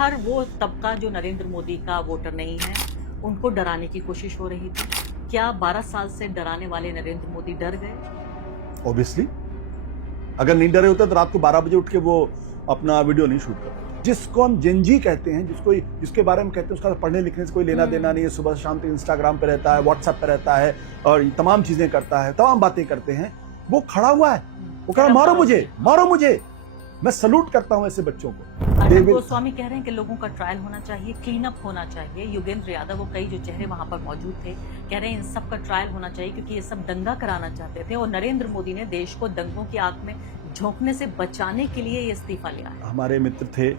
हर वो तबका जो नरेंद्र मोदी का वोटर नहीं है, उनको डराने की कोशिश हो रही थी। क्या 12 साल से डराने वाले नरेंद्र मोदी डर गए? ऑब्वियसली, अगर नहीं डरे होते तो रात को 12 बजे उठ के वो अपना वीडियो नहीं शूट करते। जिसको हम जेनजी कहते हैं, जिसके बारे में कहते हैं उसका पढ़ने लिखने से कोई लेना देना नहीं है, सुबह शाम तक इंस्टाग्राम पे रहता है, व्हाट्सएप पे रहता है और तमाम चीजें करता है, तमाम बातें करते हैं, वो खड़ा हुआ है, वो कह रहा मारो मुझे, मारो मुझे। मैं सलूट करता हूं ऐसे बच्चों को। अर्नब गोस्वामी कह रहे हैं कि लोगों का ट्रायल होना चाहिए, क्लीन अप होना चाहिए। योगेंद्र यादव, वो कई जो चेहरे वहां पर मौजूद थे, कह रहे हैं इन सब का ट्रायल होना चाहिए क्योंकि ये सब दंगा कराना चाहते थे और नरेंद्र मोदी ने देश को दंगों की आग में झोंकने से बचाने के लिए ये इस्तीफा लिया है। हमारे मित्र थे,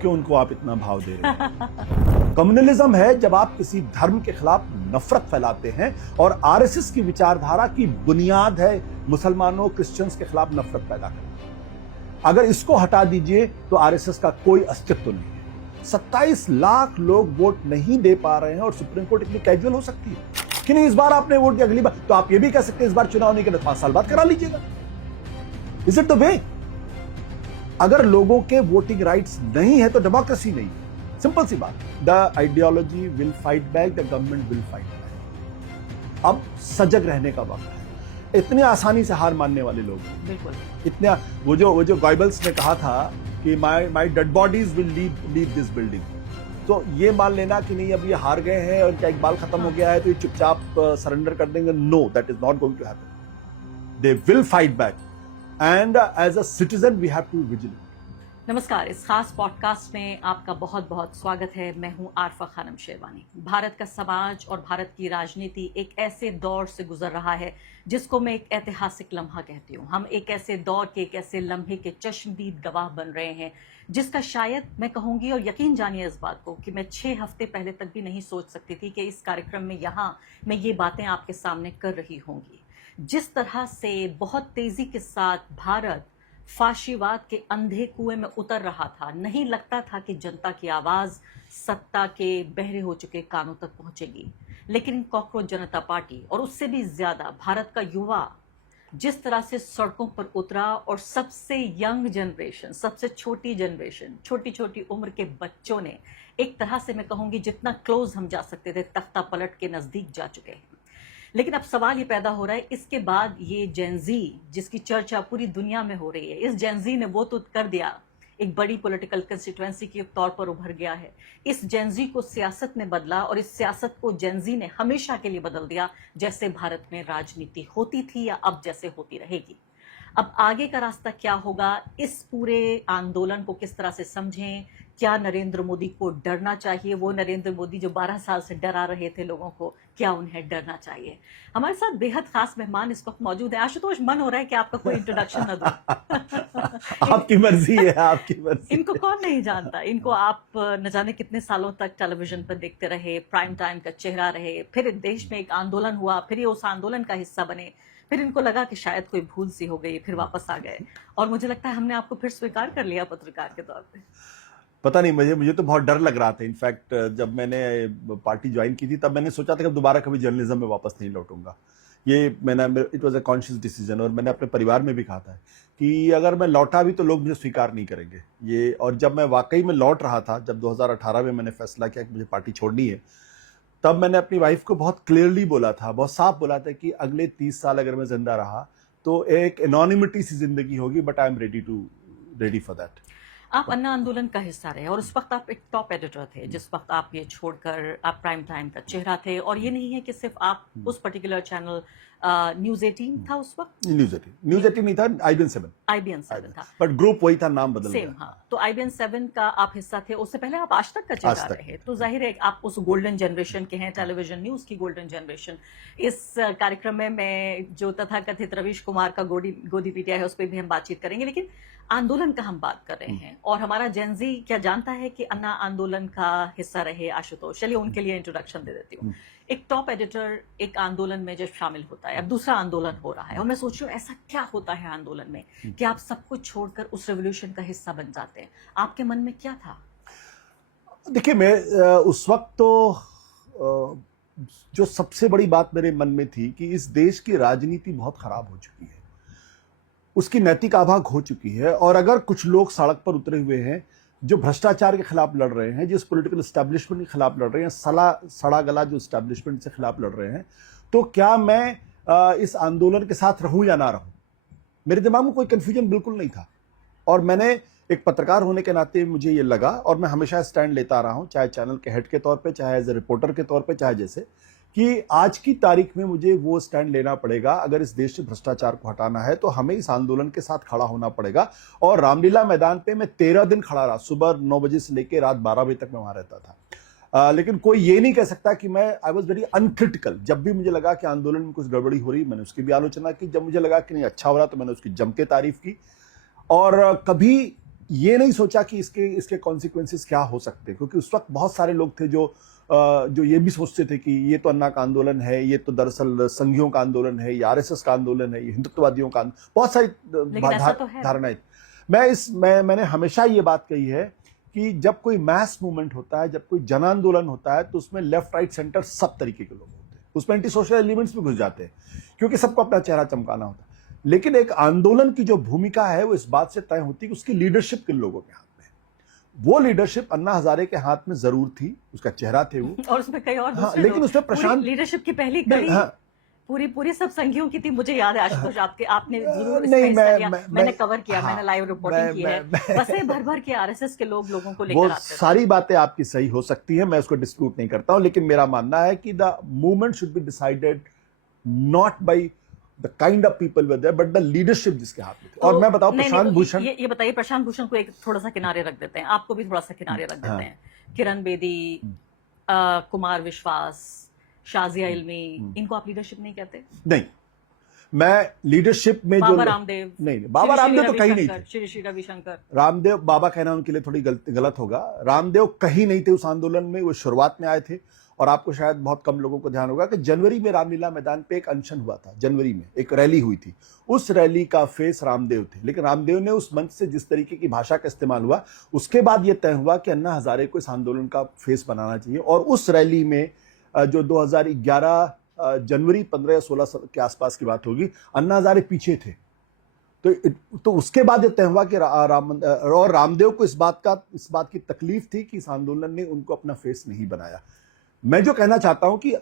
क्यों उनको आप इतना भाव दे रहे हैं? कम्युनलिज्म है जब आप किसी धर्म के खिलाफ नफरत फैलाते हैं, और आरएसएस की विचारधारा की बुनियाद है मुसलमानों, क्रिश्चियंस के खिलाफ नफरत पैदा करना। अगर इसको हटा दीजिए तो आरएसएस का कोई अस्तित्व नहीं है। 27 लाख लोग वोट नहीं दे पा रहे हैं और सुप्रीम कोर्ट इतनी कैजुअल हो सकती है कि नहीं इस बार आपने वोट दिया, अगली बार तो आप ये भी कह सकते हैं इस बार चुनाव नहीं करना, 5 साल बाद करा लीजिएगा। Is it the way? अगर लोगों के वोटिंग राइट्स नहीं है तो डेमोक्रेसी नहीं है। सिंपल सी बात। The ideology will fight back, the government will fight back. अब सजग रहने का वक्त है। इतनी आसानी से हार मानने वाले लोग बिल्कुल इतना, वो जो गॉयबल्स ने कहा था कि my dead bodies will leave this building, तो ये मान लेना कि नहीं अब ये हार गए हैं और इनका इकबाल खत्म हो गया है तो ये चुपचाप सरेंडर कर देंगे। No, that is not going to happen. They will fight back and as a citizen we have to be vigilant. नमस्कार, इस खास पॉडकास्ट में आपका बहुत बहुत स्वागत है। मैं हूं आरफा खानम शेरवानी। भारत का समाज और भारत की राजनीति एक ऐसे दौर से गुजर रहा है जिसको मैं एक ऐतिहासिक लम्हा कहती हूं। हम एक ऐसे दौर के, एक ऐसे लम्हे के चश्मदीद गवाह बन रहे हैं जिसका शायद मैं कहूंगी, और यकीन जानिए इस बात को, कि मैं 6 हफ्ते पहले तक भी नहीं सोच सकती थी कि इस कार्यक्रम में यहाँ मैं ये बातें आपके सामने कर रही होंगी। जिस तरह से बहुत तेजी के साथ भारत फाशीवाद के अंधे कुएं में उतर रहा था, नहीं लगता था कि जनता की आवाज सत्ता के बहरे हो चुके कानों तक पहुंचेगी। लेकिन कॉकरोच जनता पार्टी और उससे भी ज्यादा भारत का युवा जिस तरह से सड़कों पर उतरा, और सबसे यंग जनरेशन, सबसे छोटी जनरेशन, छोटी छोटी उम्र के बच्चों ने एक तरह से मैं कहूंगी जितना क्लोज हम जा सकते थे तख्ता पलट के नजदीक जा चुके हैं। लेकिन अब सवाल ये पैदा हो रहा है, इसके बाद ये जेनजी जिसकी चर्चा पूरी दुनिया में हो रही है, इस जेनजी ने वो तो कर दिया, एक बड़ी पॉलिटिकल कंस्टिट्यूएंसी के तौर पर उभर गया है। इस जेनजी को सियासत ने बदला और इस सियासत को जेनजी ने हमेशा के लिए बदल दिया, जैसे भारत में राजनीति होती थी या अब जैसे होती रहेगी। अब आगे का रास्ता क्या होगा, इस पूरे आंदोलन को किस तरह से समझें? क्या नरेंद्र मोदी को डरना चाहिए? वो नरेंद्र मोदी जो 12 साल से डरा रहे थे लोगों को, क्या उन्हें डरना चाहिए? हमारे साथ बेहद खास मेहमान इस वक्त मौजूद है। आशुतोष, मन हो रहा है कि आपका कोई इंट्रोडक्शन न दूं। आपकी मर्जी है, आपकी मर्जी। इनको कौन नहीं जानता? इनको आप न जाने कितने सालों तक टेलीविजन पर देखते रहे, प्राइम टाइम का चेहरा रहे, फिर देश में एक आंदोलन हुआ, फिर ये उस आंदोलन का हिस्सा बने, फिर इनको लगा कि शायद कोई भूल सी हो गई, फिर वापस आ गए, और मुझे लगता है हमने आपको फिर स्वीकार कर लिया पत्रकार के तौर पे। पता नहीं, मुझे तो बहुत डर लग रहा था। इनफैक्ट जब मैंने पार्टी ज्वाइन की थी तब मैंने सोचा था कि दोबारा कभी जर्नलिज्म में वापस नहीं लौटूंगा। ये it was a conscious decision, और मैंने अपने परिवार में भी कहा था कि अगर मैं लौटा भी तो लोग मुझे स्वीकार नहीं करेंगे ये। और जब मैं वाकई में लौट रहा था, जब 2018 में मैंने फैसला किया कि मुझे पार्टी छोड़नी है, तब मैंने अपनी वाइफ को बहुत क्लियरली बोला था, बहुत साफ बोला था कि अगले 30 साल अगर मैं जिंदा रहा तो एक एनोनिमिटी सी जिंदगी होगी, but I am ready for that. आप अन्ना आंदोलन का हिस्सा रहे और उस वक्त आप एक टॉप एडिटर थे, जिस वक्त आप ये छोड़कर आप प्राइम टाइम का चेहरा थे। और ये नहीं है कि सिर्फ आप उस पर्टिकुलर चैनल न्यूज 18 था उस वक्त, न्यूज 18 नहीं था, IBN 7 था, बट ग्रुप वही था, नाम बदल सेम। हाँ, तो IBN 7 का आप हिस्सा थे। उससे पहले आप आज तक का चेहरा रहे, तो जाहिर है आप उस गोल्डन जनरेशन के हैं, टेलीविजन न्यूज की गोल्डन जनरेशन। इस कार्यक्रम में मैं जो तथाकथित रवीश कुमार का गोदी पीटिया है उस पर भी हम बातचीत करेंगे, लेकिन आंदोलन का हम बात कर रहे हैं। और हमारा जेनजी क्या जानता है कि अन्ना आंदोलन का हिस्सा रहे आशुतोष? चलिए उनके लिए इंट्रोडक्शन दे देती हूँ। एक टॉप एडिटर एक आंदोलन में जब शामिल होता है, अब दूसरा आंदोलन हो रहा है, और मैं सोच रही हूँ ऐसा क्या होता है आंदोलन में कि आप सब कुछ छोड़कर उस रेवोल्यूशन का हिस्सा बन जाते हैं? आपके मन में क्या था? देखिए, मैं उस वक्त तो जो सबसे बड़ी बात मेरे मन में थी कि इस देश की राजनीति बहुत खराब हो चुकी है, उसकी नैतिक आभा खो चुकी है। और अगर कुछ लोग सड़क पर उतरे हुए हैं जो भ्रष्टाचार के खिलाफ लड़ रहे हैं, जिस पॉलिटिकल एस्टैब्लिशमेंट के खिलाफ लड़ रहे हैं, सड़ा गला जो एस्टैब्लिशमेंट से खिलाफ लड़ रहे हैं, तो क्या मैं इस आंदोलन के साथ रहूं या ना रहूं? मेरे दिमाग में कोई कंफ्यूजन बिल्कुल नहीं था। और मैंने एक पत्रकार होने के नाते मुझे ये लगा, और मैं हमेशा स्टैंड लेता रहा हूं, चाहे चैनल के हेड के तौर पे, चाहे एज ए रिपोर्टर के तौर पे, चाहे जैसे, कि आज की तारीख में मुझे वो स्टैंड लेना पड़ेगा। अगर इस देश से भ्रष्टाचार को हटाना है तो हमें इस आंदोलन के साथ खड़ा होना पड़ेगा। और रामलीला मैदान पे मैं 13 दिन खड़ा रहा, सुबह 9 बजे से लेकर रात 12 बजे तक मैं वहां रहता था। लेकिन कोई ये नहीं कह सकता कि मैं आई वॉज वेरी अनक्रिटिकल। जब भी मुझे लगा कि आंदोलन में कुछ गड़बड़ी हो रही, मैंने उसकी भी आलोचना की। जब मुझे लगा कि नहीं अच्छा हो रहा, तो मैंने उसकी जम के तारीफ की। और कभी ये नहीं सोचा कि इसके कॉन्सिक्वेंसेस क्या हो सकते, क्योंकि उस वक्त बहुत सारे लोग थे जो ये भी सोचते थे कि ये तो अन्ना का आंदोलन है, ये तो दरअसल संघियों का आंदोलन है, ये आरएसएस का आंदोलन है, ये हिंदुत्ववादियों का, बहुत सारी धारणाएं। मैंने हमेशा ये बात कही है कि जब कोई मैस मूवमेंट होता है, जब कोई जन आंदोलन होता है, तो उसमें लेफ्ट राइट सेंटर सब तरीके के लोग होते हैं। उसमें एंटी सोशल एलिमेंट्स भी घुस जाते हैं, क्योंकि सबको अपना चेहरा चमकाना होता है। लेकिन एक आंदोलन की जो भूमिका है वो इस बात से तय होती है कि उसकी लीडरशिप किन लोगों के हाथ में है। वो लीडरशिप अन्ना हजारे के हाथ में जरूर थी, उसका चेहरा थे वो, और उसमें कई और हाँ, लेकिन उसमें प्रशांत लीडरशिप की पहली कड़ी, हाँ, पूरी सब संघियों की थी। मुझे याद है आशुतोष, आपने जरूर नहीं, मैंने कवर किया, हाँ, मैंने लाइव रिपोर्टिंग की है। बसें भर के आरएसएस के लोगों को लेकर वो आते थे। सारी बातें आपकी सही हो सकती हैं, मैं उसको डिस्प्यूट नहीं करता हूं, लेकिन मेरा मानना है कि the movement should be decided not by the kind of people with their, but the leadership जिसके हाथ में थी। और मैं बताऊं, प्रशांत भूषण, ये बताइए, प्रशांत भूषण को एक थोड़ा सा किनारे रख देते हैं, आपको भी थोड़ा सा किनारे रख देते हैं। किरण बेदी, कुमार विश्वास, शाजिया इल्मी, इनको आप लीडरशिप नहीं कहते? नहीं, मैं लीडरशिप में बाबा रामदेव, नहीं, बाबा रामदेव तो कहीं नहीं थे। श्री रविशंकर, रामदेव बाबा कहना उनके लिए थोड़ी गलत होगा। रामदेव कहीं नहीं थे उस आंदोलन में, वो शुरुआत में आए थे। और आपको शायद बहुत कम लोगों को ध्यान होगा कि जनवरी में रामलीला मैदान पे एक अनशन हुआ था, जनवरी में एक रैली हुई थी। उस रैली का फेस रामदेव थे, लेकिन रामदेव ने उस मंच से जिस तरीके की भाषा का इस्तेमाल हुआ, उसके बाद यह तय हुआ कि अन्ना हजारे को इस आंदोलन का फेस बनाना चाहिए। और उस रैली में जो 2011 जनवरी 15 या 16 के आसपास की बात होगी, अन्ना हजारे पीछे थे। तो उसके बाद यह तय हुआ कि और रामदेव को इस बात की तकलीफ थी कि इस आंदोलन ने उनको अपना फेस नहीं बनाया। मैं जो कहना चाहता हूं कि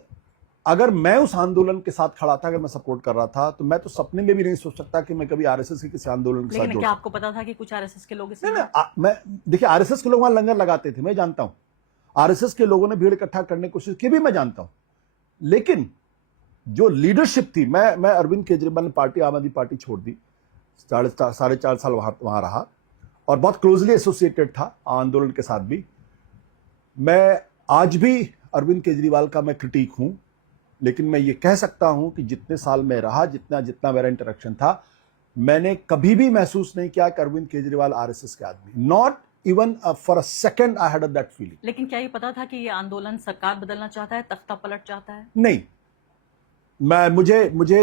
अगर मैं उस आंदोलन के साथ खड़ा था, अगर मैं सपोर्ट कर रहा था, तो मैं तो सपने में भी नहीं सोच सकता कि मैं कभी आरएसएस के किसी आंदोलन के साथ जुड़। क्या आपको पता था कि कुछ आरएसएस के लोग इसमें? मैं देखिए, आरएसएस के लोग वहां लंगर लगाते थे, मैं जानता हूं। आरएसएस के लोगों ने भीड़ इकट्ठा करने की कोशिश की भी, मैं जानता हूं। लेकिन जो लीडरशिप थी, मैं अरविंद केजरीवाल ने पार्टी, आम आदमी पार्टी छोड़ दी, 4.5 साल वहां रहा और बहुत क्लोजली एसोसिएटेड था आंदोलन के साथ भी। मैं आज भी अरविंद केजरीवाल का मैं क्रिटिक हूं, लेकिन मैं ये कह सकता हूं कि जितने साल में रहा, जितना मेरा इंटरेक्शन था, मैंने कभी भी महसूस नहीं किया कि अरविंद केजरीवाल आरएसएस के आदमी, not even for a second I had that feeling. लेकिन क्या ये पता था कि ये आंदोलन सरकार बदलना चाहता है, तख्ता पलट चाहता है? नहीं,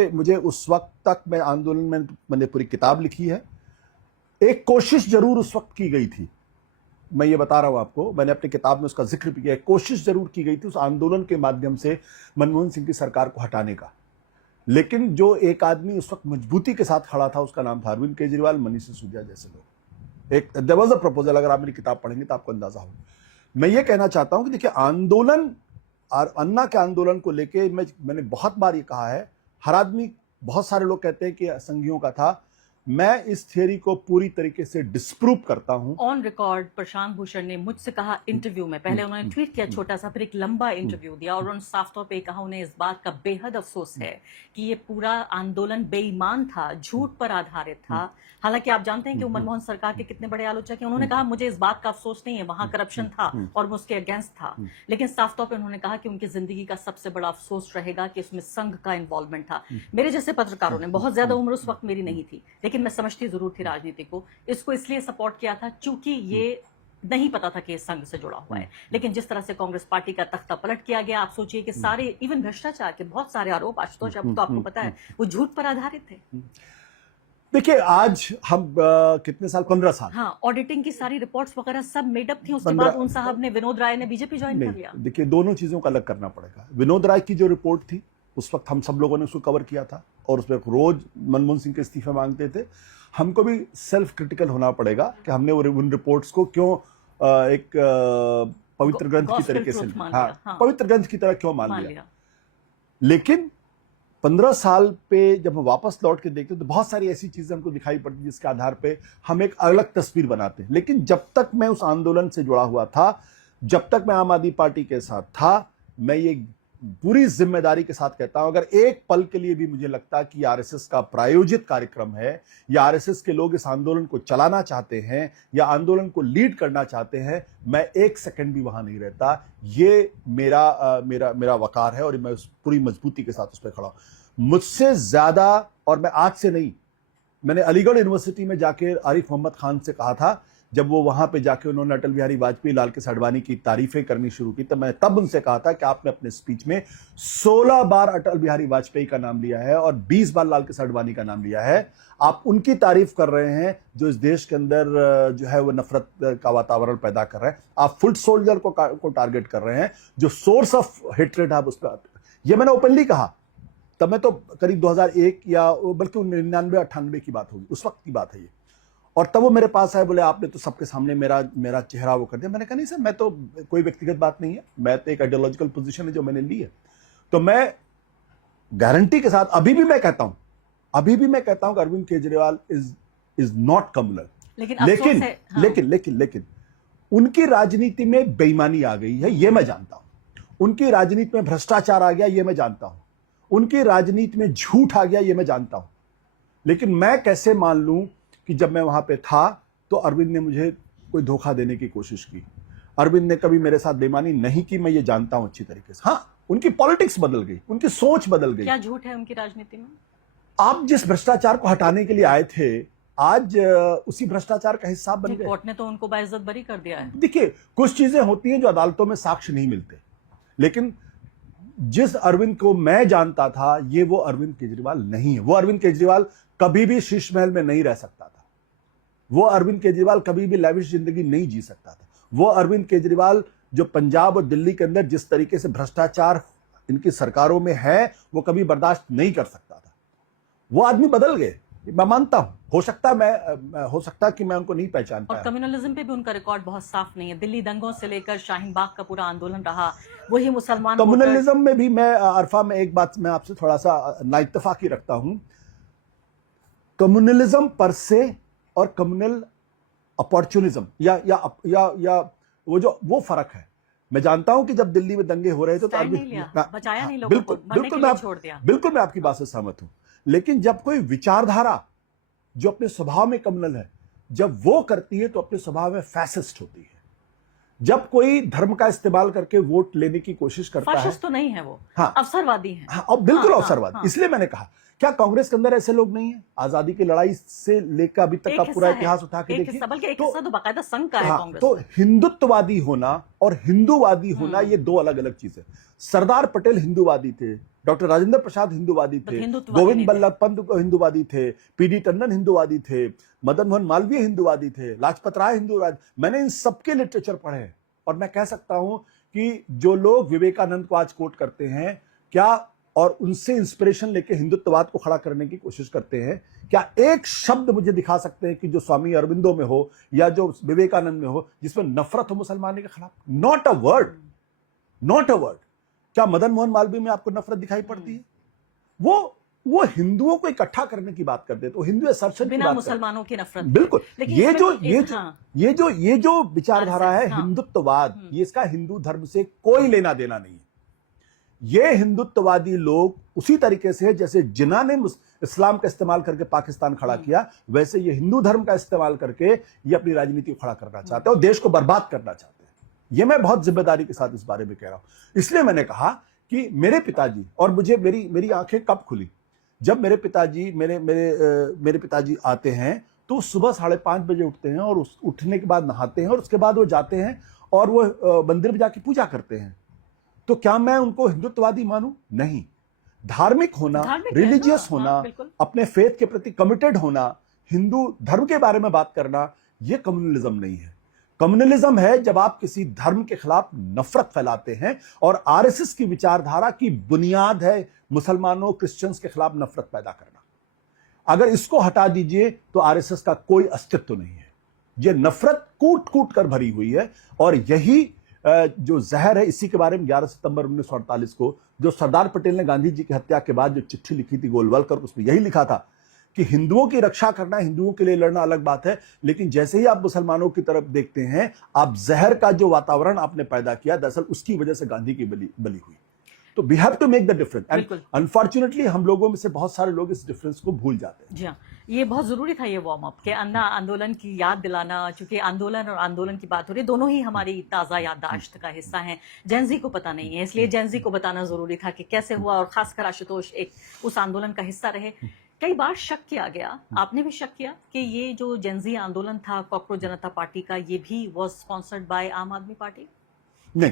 मुझे उस वक्त तक, मैं आंदोलन में मैंने पूरी किताब लिखी है। एक कोशिश जरूर उस वक्त की गई थी, मैं ये बता रहा हूं आपको, मैंने अपनी किताब में उसका जिक्र भी किया। कोशिश जरूर की गई थी उस आंदोलन के माध्यम से मनमोहन सिंह की सरकार को हटाने का, लेकिन जो एक आदमी उस वक्त मजबूती के साथ खड़ा था, उसका नाम था अरविंद केजरीवाल, मनीष सिसोदिया जैसे लोग। एक देयर वाज अ प्रपोजल, अगर आप मेरी किताब पढ़ेंगे तो आपको अंदाजा होगा। मैं ये कहना चाहता हूं कि देखिए, आंदोलन और अन्ना के आंदोलन को लेके मैंने बहुत बार ये कहा है, हर आदमी, बहुत सारे लोग कहते हैं कि संघियों का था, मैं इस थियरी को पूरी तरीके से डिस्प्रूव करता हूं। ऑन रिकॉर्ड प्रशांत भूषण ने मुझसे कहा इंटरव्यू में, पहले उन्होंने ट्वीट किया छोटा सा, फिर एक लंबा इंटरव्यू दिया, और उन्होंने साफ तौर पे कहा उन्हें इस बात का बेहद अफसोस है कि ये पूरा आंदोलन बेईमान था, झूठ पर आधारित था। हालांकि आप जानते हैं कि मनमोहन सरकार के कितने बड़े आलोचक हैं। उन्होंने कहा मुझे इस बात का अफसोस नहीं है, वहां करप्शन था और मैं उसके अगेंस्ट था, लेकिन साफ तौर पर उन्होंने कहा कि उनकी जिंदगी का सबसे बड़ा अफसोस रहेगा कि उसमें संघ का इन्वॉल्वमेंट था। मेरे जैसे पत्रकारों ने, बहुत ज्यादा उम्र उस वक्त मेरी नहीं थी, लेकिन मैं समझती जरूर थी राजनीति को, इसको इसलिए सपोर्ट किया था क्योंकि ये नहीं पता था कि ये संघ से जुड़ा हुआ है। लेकिन जिस तरह से कांग्रेस पार्टी का तख्ता पलट किया गया, आप सोचिए कि सारे, इवन भ्रष्टाचार के बहुत सारे आरोप, आशुतोष अब तो आपको पता है, वो झूठ पर आधारित थे। देखिए, आज हम कितने साल, 15 साल, हाँ, ऑडिटिंग की सारी रिपोर्ट्स वगैरह सब मेडअप थी। उसके बाद उन साहब ने, विनोद राय ने बीजेपी ज्वाइन कर लिया। देखिए, दोनों चीजों का अलग करना पड़ेगा। विनोद राय की जो रिपोर्ट थी, उस वक्त हम सब लोगों ने उसको कवर किया था और उसमें रोज मनमोहन सिंह के इस्तीफे मांगते थे। हमको भी सेल्फ क्रिटिकल होना पड़ेगा कि हमने उन रिपोर्ट्स को क्यों एक पवित्र ग्रंथ की तरीके से, हाँ, पवित्र ग्रंथ की तरह क्यों मान लिया। लेकिन 15 साल पे जब हम वापस लौट के देखते तो बहुत सारी ऐसी चीजें हमको दिखाई पड़ती जिसके आधार पे हम एक अलग तस्वीर बनाते हैं। लेकिन जब तक मैं उस आंदोलन से जुड़ा हुआ था, जब तक मैं आम आदमी पार्टी के साथ था, मैं ये पूरी जिम्मेदारी के साथ कहता हूं, अगर एक पल के लिए भी मुझे लगता कि आरएसएस का प्रायोजित कार्यक्रम है या आरएसएस के लोग इस आंदोलन को चलाना चाहते हैं या आंदोलन को लीड करना चाहते हैं, मैं एक सेकंड भी वहां नहीं रहता। ये मेरा वकार है और मैं उस पूरी मजबूती के साथ उस पर खड़ा हूं। मुझसे ज्यादा, और मैं आज से नहीं, मैंने अलीगढ़ यूनिवर्सिटी में जाके आरिफ मोहम्मद खान से कहा था, जब वो वहां पे जाके उन्होंने अटल बिहारी वाजपेयी, लाल कृष्ण आडवाणी की तारीफें करनी शुरू की, तो मैं तब उनसे कहा था कि आपने अपने स्पीच में 16 बार अटल बिहारी वाजपेयी का नाम लिया है और 20 बार लाल कृष्ण आडवाणी का नाम लिया है। आप उनकी तारीफ कर रहे हैं जो इस देश के अंदर जो है वो नफरत का वातावरण पैदा कर रहे हैं। आप फुट सोल्जर को टारगेट कर रहे हैं, जो सोर्स ऑफ हेट्रेड आप उस पर, यह मैंने ओपनली कहा। तब मैं तो करीब 2001 या बल्कि 99-98 की बात होगी, उस वक्त की बात है ये। और तब वो मेरे पास आए, बोले आपने तो सबके सामने मेरा चेहरा वो कर दिया। मैंने कहा नहीं सर, मैं तो कोई व्यक्तिगत बात नहीं है, मैं तो एक आइडियोलॉजिकल पोजीशन है जो मैंने ली है। तो मैं गारंटी के साथ अभी भी मैं कहता हूं कि Arvind Kejriwal is not communal. लेकिन उनकी राजनीति में बेईमानी आ गई है, ये मैं जानता हूं। उनकी राजनीति में भ्रष्टाचार आ गया, ये मैं जानता हूं। उनकी राजनीति में झूठ आ गया, ये मैं जानता हूं। लेकिन मैं कैसे मान लूं कि जब मैं वहां पे था तो अरविंद ने मुझे कोई धोखा देने की कोशिश की। अरविंद ने कभी मेरे साथ बेईमानी नहीं की, मैं ये जानता हूं अच्छी तरीके से। हाँ, उनकी पॉलिटिक्स बदल गई, उनकी सोच बदल गई। क्या झूठ है उनकी राजनीति में? आप जिस भ्रष्टाचार को हटाने के लिए आए थे, आज उसी भ्रष्टाचार का हिस्सा बन गए। कोर्ट ने तो उनको बाइज्जत बरी कर दिया है। देखिए, कुछ चीजें होती हैं जो अदालतों में साक्ष्य नहीं मिलते, लेकिन जिस अरविंद को मैं जानता था, ये वो अरविंद केजरीवाल नहीं है। वो अरविंद केजरीवाल कभी भी शीश महल में नहीं रह सकता था। वो अरविंद केजरीवाल कभी भी लैविश जिंदगी नहीं जी सकता था। वो अरविंद केजरीवाल जो पंजाब और दिल्ली के अंदर जिस तरीके से भ्रष्टाचार इनकी सरकारों में है, वो कभी बर्दाश्त नहीं कर सकता था। वो आदमी बदल गए, मैं मानता हूं। हो सकता कि मैं उनको नहीं पहचान पाया। और कम्युनलिज्म पे भी उनका रिकॉर्ड बहुत साफ नहीं है। दिल्ली दंगों से लेकर शाहीन बाग का पूरा आंदोलन रहा, वही मुसलमान। कम्युनलिज्म में भी मैं अरफा में एक बात मैं आपसे थोड़ा सा नाइत्तफाकी रखता हूं। कम्युनलिज्म पर से और कम्युनल अपॉर्चुनिज्म या वो फर्क है। मैं जानता हूं कि जब दिल्ली में दंगे हो रहे थे तो बचाया नहीं लोगों को, बिल्कुल मैं आपकी बात से सहमत हूं। लेकिन जब कोई विचारधारा जो अपने स्वभाव में कम्युनल है, जब वो करती है तो अपने स्वभाव में फैसिस्ट होती है। जब कोई धर्म का इस्तेमाल करके वोट लेने की कोशिश करता है, तो नहीं है वो, हाँ, अवसरवादी है। हाँ, बिल्कुल अवसरवादी। इसलिए मैंने कहा, क्या कांग्रेस के अंदर ऐसे लोग नहीं है? आजादी की लड़ाई से लेकर अभी तक का पूरा इतिहास उठा के देखिए, तो बाकायदा संघ का है कांग्रेस। तो हिंदुत्ववादी होना और हिंदूवादी होना ये दो अलग अलग चीजें। सरदार पटेल हिंदूवादी थे, डॉक्टर राजेंद्र प्रसाद हिंदूवादी थे, गोविंद बल्लभ पंत हिंदूवादी थे, पीडी टंडन हिंदूवादी थे, मदन मोहन मालवीय हिंदूवादी थे, लाजपत राय हिंदूवादी। मैंने इन सबके लिटरेचर पढ़े हैं और मैं कह सकता हूं कि जो लोग विवेकानंद को आज कोट करते हैं, क्या और उनसे इंस्पिरेशन लेके हिंदुत्ववाद को खड़ा करने की कोशिश करते हैं, क्या एक शब्द मुझे दिखा सकते हैं कि जो स्वामी अरविंदो में हो या जो विवेकानंद में हो जिसमें नफरत हो मुसलमानी के खिलाफ? Not a word. क्या मदन मोहन मालवीय में आपको नफरत दिखाई पड़ती है? वो हिंदुओं को इकट्ठा करने की बात करते, तो हिंदू असर्शन बिना मुसलमानों की नफरत। बिल्कुल। ये जो विचारधारा है हिंदुत्ववाद, ये इसका हिंदू धर्म से कोई लेना देना नहीं है। ये हिंदुत्ववादी लोग उसी तरीके से जैसे जिन्ना ने इस्लाम का इस्तेमाल करके पाकिस्तान खड़ा किया, वैसे ये हिंदू धर्म का इस्तेमाल करके ये अपनी राजनीति को खड़ा करना चाहते हैं और देश को बर्बाद करना चाहते हैं। ये मैं बहुत जिम्मेदारी के साथ इस बारे में कह रहा हूं। इसलिए मैंने कहा कि मेरे पिताजी, और मुझे मेरी आंखें कब खुली जब मेरे पिताजी आते हैं तो सुबह 5:30 बजे उठते हैं और उठने के बाद नहाते हैं और उसके बाद वो जाते हैं और वो मंदिर में जाके पूजा करते हैं। तो क्या मैं उनको हिंदुत्ववादी मानूं? नहीं। धार्मिक होना, रिलीजियस होना, अपने फेथ के प्रति कमिटेड होना, हिंदू धर्म के बारे में बात करना, यह कम्युनलिज्म नहीं है। कम्युनलिज्म है जब आप किसी धर्म के खिलाफ नफरत फैलाते हैं, और आरएसएस की विचारधारा की बुनियाद है मुसलमानों, क्रिश्चियंस के खिलाफ नफरत पैदा करना। अगर इसको हटा दीजिए तो आरएसएस का कोई अस्तित्व नहीं है। ये नफरत कूट कूट कर भरी हुई है। और यही जो जहर है, इसी के बारे में 11 सितंबर 1948 को जो सरदार पटेल ने गांधी जी की हत्या के बाद जो चिट्ठी लिखी थी गोलवलकर, उसमें यही लिखा था कि हिंदुओं की रक्षा करना, हिंदुओं के लिए लड़ना अलग बात है, लेकिन जैसे ही आप मुसलमानों की तरफ देखते हैं, आप जहर का जो वातावरण आपने पैदा किया, दरअसल उसकी वजह से गांधी की बली हुई। तो we have to make the difference, and unfortunately हम लोगों में से बहुत सारे लोग इस डिफरेंस को भूल जाते हैं। जी हाँ, ये बहुत जरूरी था ये वार्म अप के अन्ना आंदोलन की याद दिलाना, क्योंकि आंदोलन और आंदोलन की बात हो रही है, दोनों ही हमारी ताज़ा याददाश्त का हिस्सा हैं। जेनजी को पता नहीं है, इसलिए जेनजी को बताना जरूरी था कि कैसे हुआ, और खासकर आशुतोष एक उस आंदोलन का हिस्सा रहे। कई बार शक किया गया, आपने भी शक किया कि ये जो जेनजी आंदोलन था कॉकरोच जनता पार्टी का, ये भी वाज स्पॉन्सर्ड बाय आम आदमी पार्टी? नहीं,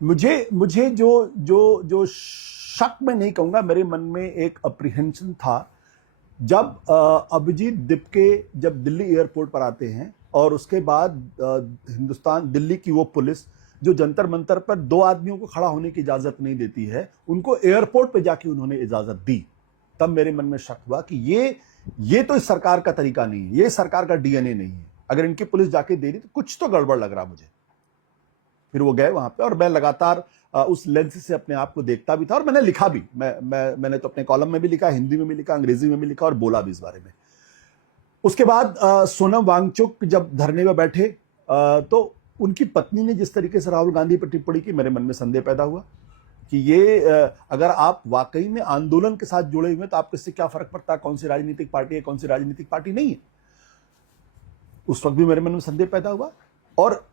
मुझे जो शक मैं नहीं कहूंगा, मेरे मन में एक अप्रीहेंशन था जब अभिजीत दिपके जब दिल्ली एयरपोर्ट पर आते हैं, और उसके बाद हिंदुस्तान दिल्ली की वो पुलिस जो जंतर मंतर पर 2 आदमियों को खड़ा होने की इजाजत नहीं देती है, उनको एयरपोर्ट पे जाके उन्होंने इजाजत दी, तब मेरे मन में शक हुआ कि ये तो इस सरकार का तरीका नहीं है, ये सरकार का डीएनए नहीं है। अगर इनकी पुलिस जाके दे रही तो कुछ तो गड़बड़ लग रहा मुझे। फिर वो गए वहां पे, और मैं लगातार उस लेंस से अपने आप को देखता भी था, और मैंने लिखा भी, मैंने तो अपने कॉलम में भी लिखा, हिंदी में भी लिखा, अंग्रेजी में भी लिखा, और बोला भी इस बारे में। उसके बाद सोनम वांगचुक जब धरने में बैठे, तो उनकी पत्नी ने जिस तरीके से राहुल गांधी पर टिप्पणी की, मेरे मन में संदेह पैदा हुआ कि ये अगर आप वाकई में आंदोलन के साथ जुड़े हुए हैं तो आपको इससे क्या फर्क पड़ता है कौन सी राजनीतिक पार्टी है, कौन सी राजनीतिक पार्टी नहीं है। उस वक्त भी मेरे मन में संदेह पैदा हुआ, और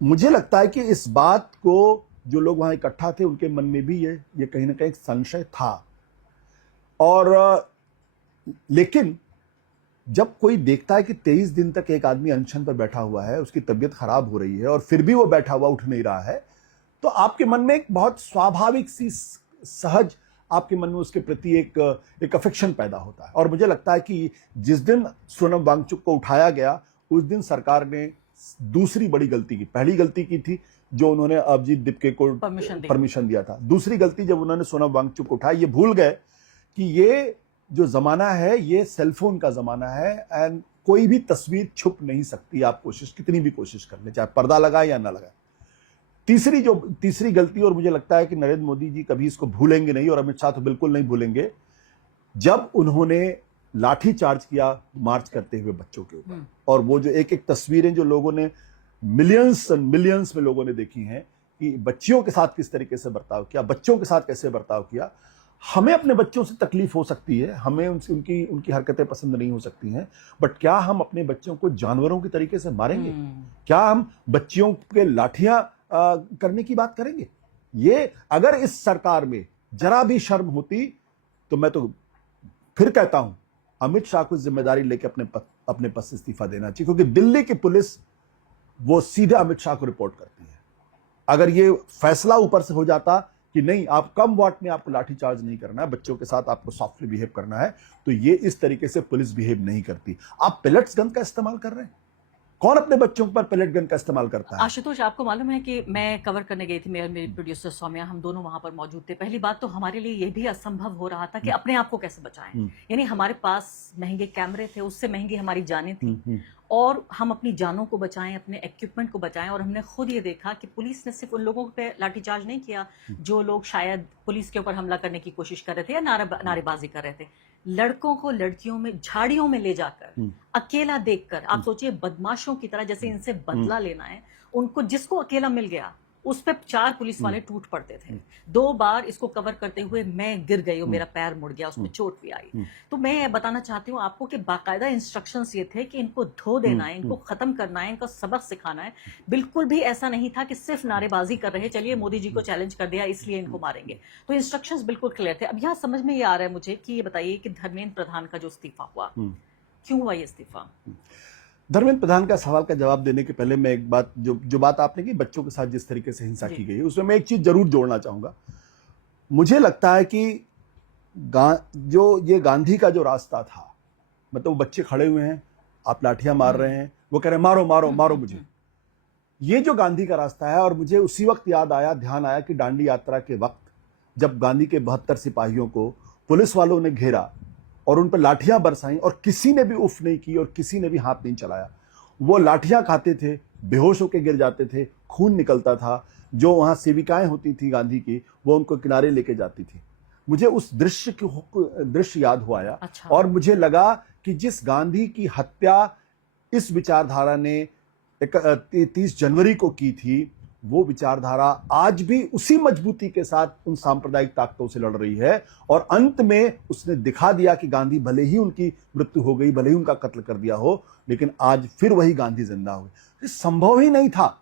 मुझे लगता है कि इस बात को जो लोग वहां इकट्ठा थे उनके मन में भी ये कहीं ना कहीं संशय था। और लेकिन जब कोई देखता है कि 23 दिन तक एक आदमी अनशन पर बैठा हुआ है, उसकी तबीयत खराब हो रही है, और फिर भी वो बैठा हुआ उठ नहीं रहा है, तो आपके मन में एक बहुत स्वाभाविक सी सहज आपके मन में उसके प्रति एक अफेक्शन पैदा होता है। और मुझे लगता है कि जिस दिन सोनम वांगचुक को उठाया गया, उस दिन सरकार ने दूसरी बड़ी गलती की। पहली गलती की थी जो उन्होंने अभिजीत दिपके को परमिशन दिया था। दूसरी गलती जब उन्होंने सोनम वांगचुक को उठाया, ये भूल गए कि ये जो जमाना है ये सेलफोन का जमाना है, एंड कोई भी तस्वीर छुप नहीं सकती, आप कितनी भी कोशिश कर ले, चाहे पर्दा लगाए या ना लगाए। तीसरी गलती, और मुझे लगता है कि नरेंद्र मोदी जी कभी इसको भूलेंगे नहीं, और अमित शाह तो बिल्कुल नहीं भूलेंगे, जब उन्होंने लाठी चार्ज किया मार्च करते हुए बच्चों के ऊपर, और वो जो एक एक तस्वीरें जो लोगों ने मिलियंस एंड मिलियंस में लोगों ने देखी हैं कि बच्चियों के साथ किस तरीके से बर्ताव किया, बच्चों के साथ कैसे बर्ताव किया। हमें अपने बच्चों से तकलीफ हो सकती है, हमें उनकी हरकतें पसंद नहीं हो सकती हैं, बट क्या हम अपने बच्चों को जानवरों के तरीके से मारेंगे? क्या हम बच्चियों के लाठियां करने की बात करेंगे? ये अगर इस सरकार में जरा भी शर्म होती तो मैं तो फिर कहता हूं अमित शाह को जिम्मेदारी लेके अपने पद से इस्तीफा देना चाहिए, क्योंकि दिल्ली की पुलिस वो सीधे अमित शाह को रिपोर्ट करती है। अगर ये फैसला ऊपर से हो जाता कि नहीं, आप कम वाट में आपको लाठी चार्ज नहीं करना है, बच्चों के साथ आपको सॉफ्टली बिहेव करना है, तो ये इस तरीके से पुलिस बिहेव नहीं करती। आप पेलेट्स गन का इस्तेमाल कर रहे हैं, कौन अपने बच्चों पर पेलेट गन का इस्तेमाल करता है? आशुतोष, आपको मालूम है कि मैं कवर करने गई थी, मेरी प्रोड्यूसर सौम्या, हम दोनों वहां पर मौजूद थे। पहली बात तो हमारे लिए ये भी असंभव हो रहा था कि अपने आप को कैसे बचाएं, यानी हमारे पास महंगे कैमरे थे, उससे महंगी हमारी जानें थी, और हम अपनी जानों को बचाएं, अपने इक्विपमेंट को बचाएं। और हमने खुद ये देखा कि पुलिस ने सिर्फ उन लोगों पे लाठीचार्ज नहीं किया जो लोग शायद पुलिस के ऊपर हमला करने की कोशिश कर रहे थे या नारेबाजी कर रहे थे। लड़कों को लड़कियों में झाड़ियों में ले जाकर अकेला देखकर, आप सोचिए बदमाशों की तरह जैसे इनसे बदला लेना है, उनको जिसको अकेला मिल गया उस पे 4 पुलिस वाले टूट पड़ते थे। 2 बार इसको कवर करते हुए मैं गिर गई और मेरा पैर मुड़ गया, उसमें चोट भी आई। तो मैं बताना चाहती हूँ आपको कि बाकायदा इंस्ट्रक्शंस ये थे कि इनको धो देना है, इनको खत्म करना है, इनको सबक सिखाना है। बिल्कुल भी ऐसा नहीं था कि सिर्फ नारेबाजी कर रहे, चलिए मोदी जी को चैलेंज कर दिया इसलिए इनको मारेंगे। तो इंस्ट्रक्शंस बिल्कुल क्लियर थे। अब यहाँ समझ में ये आ रहा है मुझे कि ये बताइए कि धर्मेंद्र प्रधान का जो इस्तीफा हुआ, क्यों हुआ ये इस्तीफा? धर्मेंद्र प्रधान का सवाल का जवाब देने के पहले मैं एक बात, जो बात आपने की बच्चों के साथ जिस तरीके से हिंसा की गई, उसमें मैं एक चीज जरूर जोड़ना चाहूंगा। मुझे लगता है कि जो ये गांधी का जो रास्ता था, मतलब वो बच्चे खड़े हुए हैं, आप लाठियां मार रहे हैं, वो कह रहे हैं मारो मारो मारो मुझे, ये जो गांधी का रास्ता है। और मुझे उसी वक्त ध्यान आया कि दांडी यात्रा के वक्त जब गांधी के 72 सिपाहियों को पुलिस वालों ने घेरा और उन पर लाठियां बरसाई और किसी ने भी उफ नहीं की और किसी ने भी हाथ नहीं चलाया, वो लाठियां खाते थे, बेहोश होकर गिर जाते थे, खून निकलता था। जो वहां सेविकाएं होती थी गांधी की, वो उनको किनारे लेके जाती थी। मुझे उस दृश्य याद हुआ आया। अच्छा। और मुझे लगा कि जिस गांधी की हत्या इस विचारधारा ने 30 जनवरी को की थी, वो विचारधारा आज भी उसी मजबूती के साथ उन सांप्रदायिक ताकतों से लड़ रही है। और अंत में उसने दिखा दिया कि गांधी भले ही उनकी मृत्यु हो गई, भले ही उनका कत्ल कर दिया हो, लेकिन आज फिर वही गांधी जिंदा हो गए। संभव ही नहीं था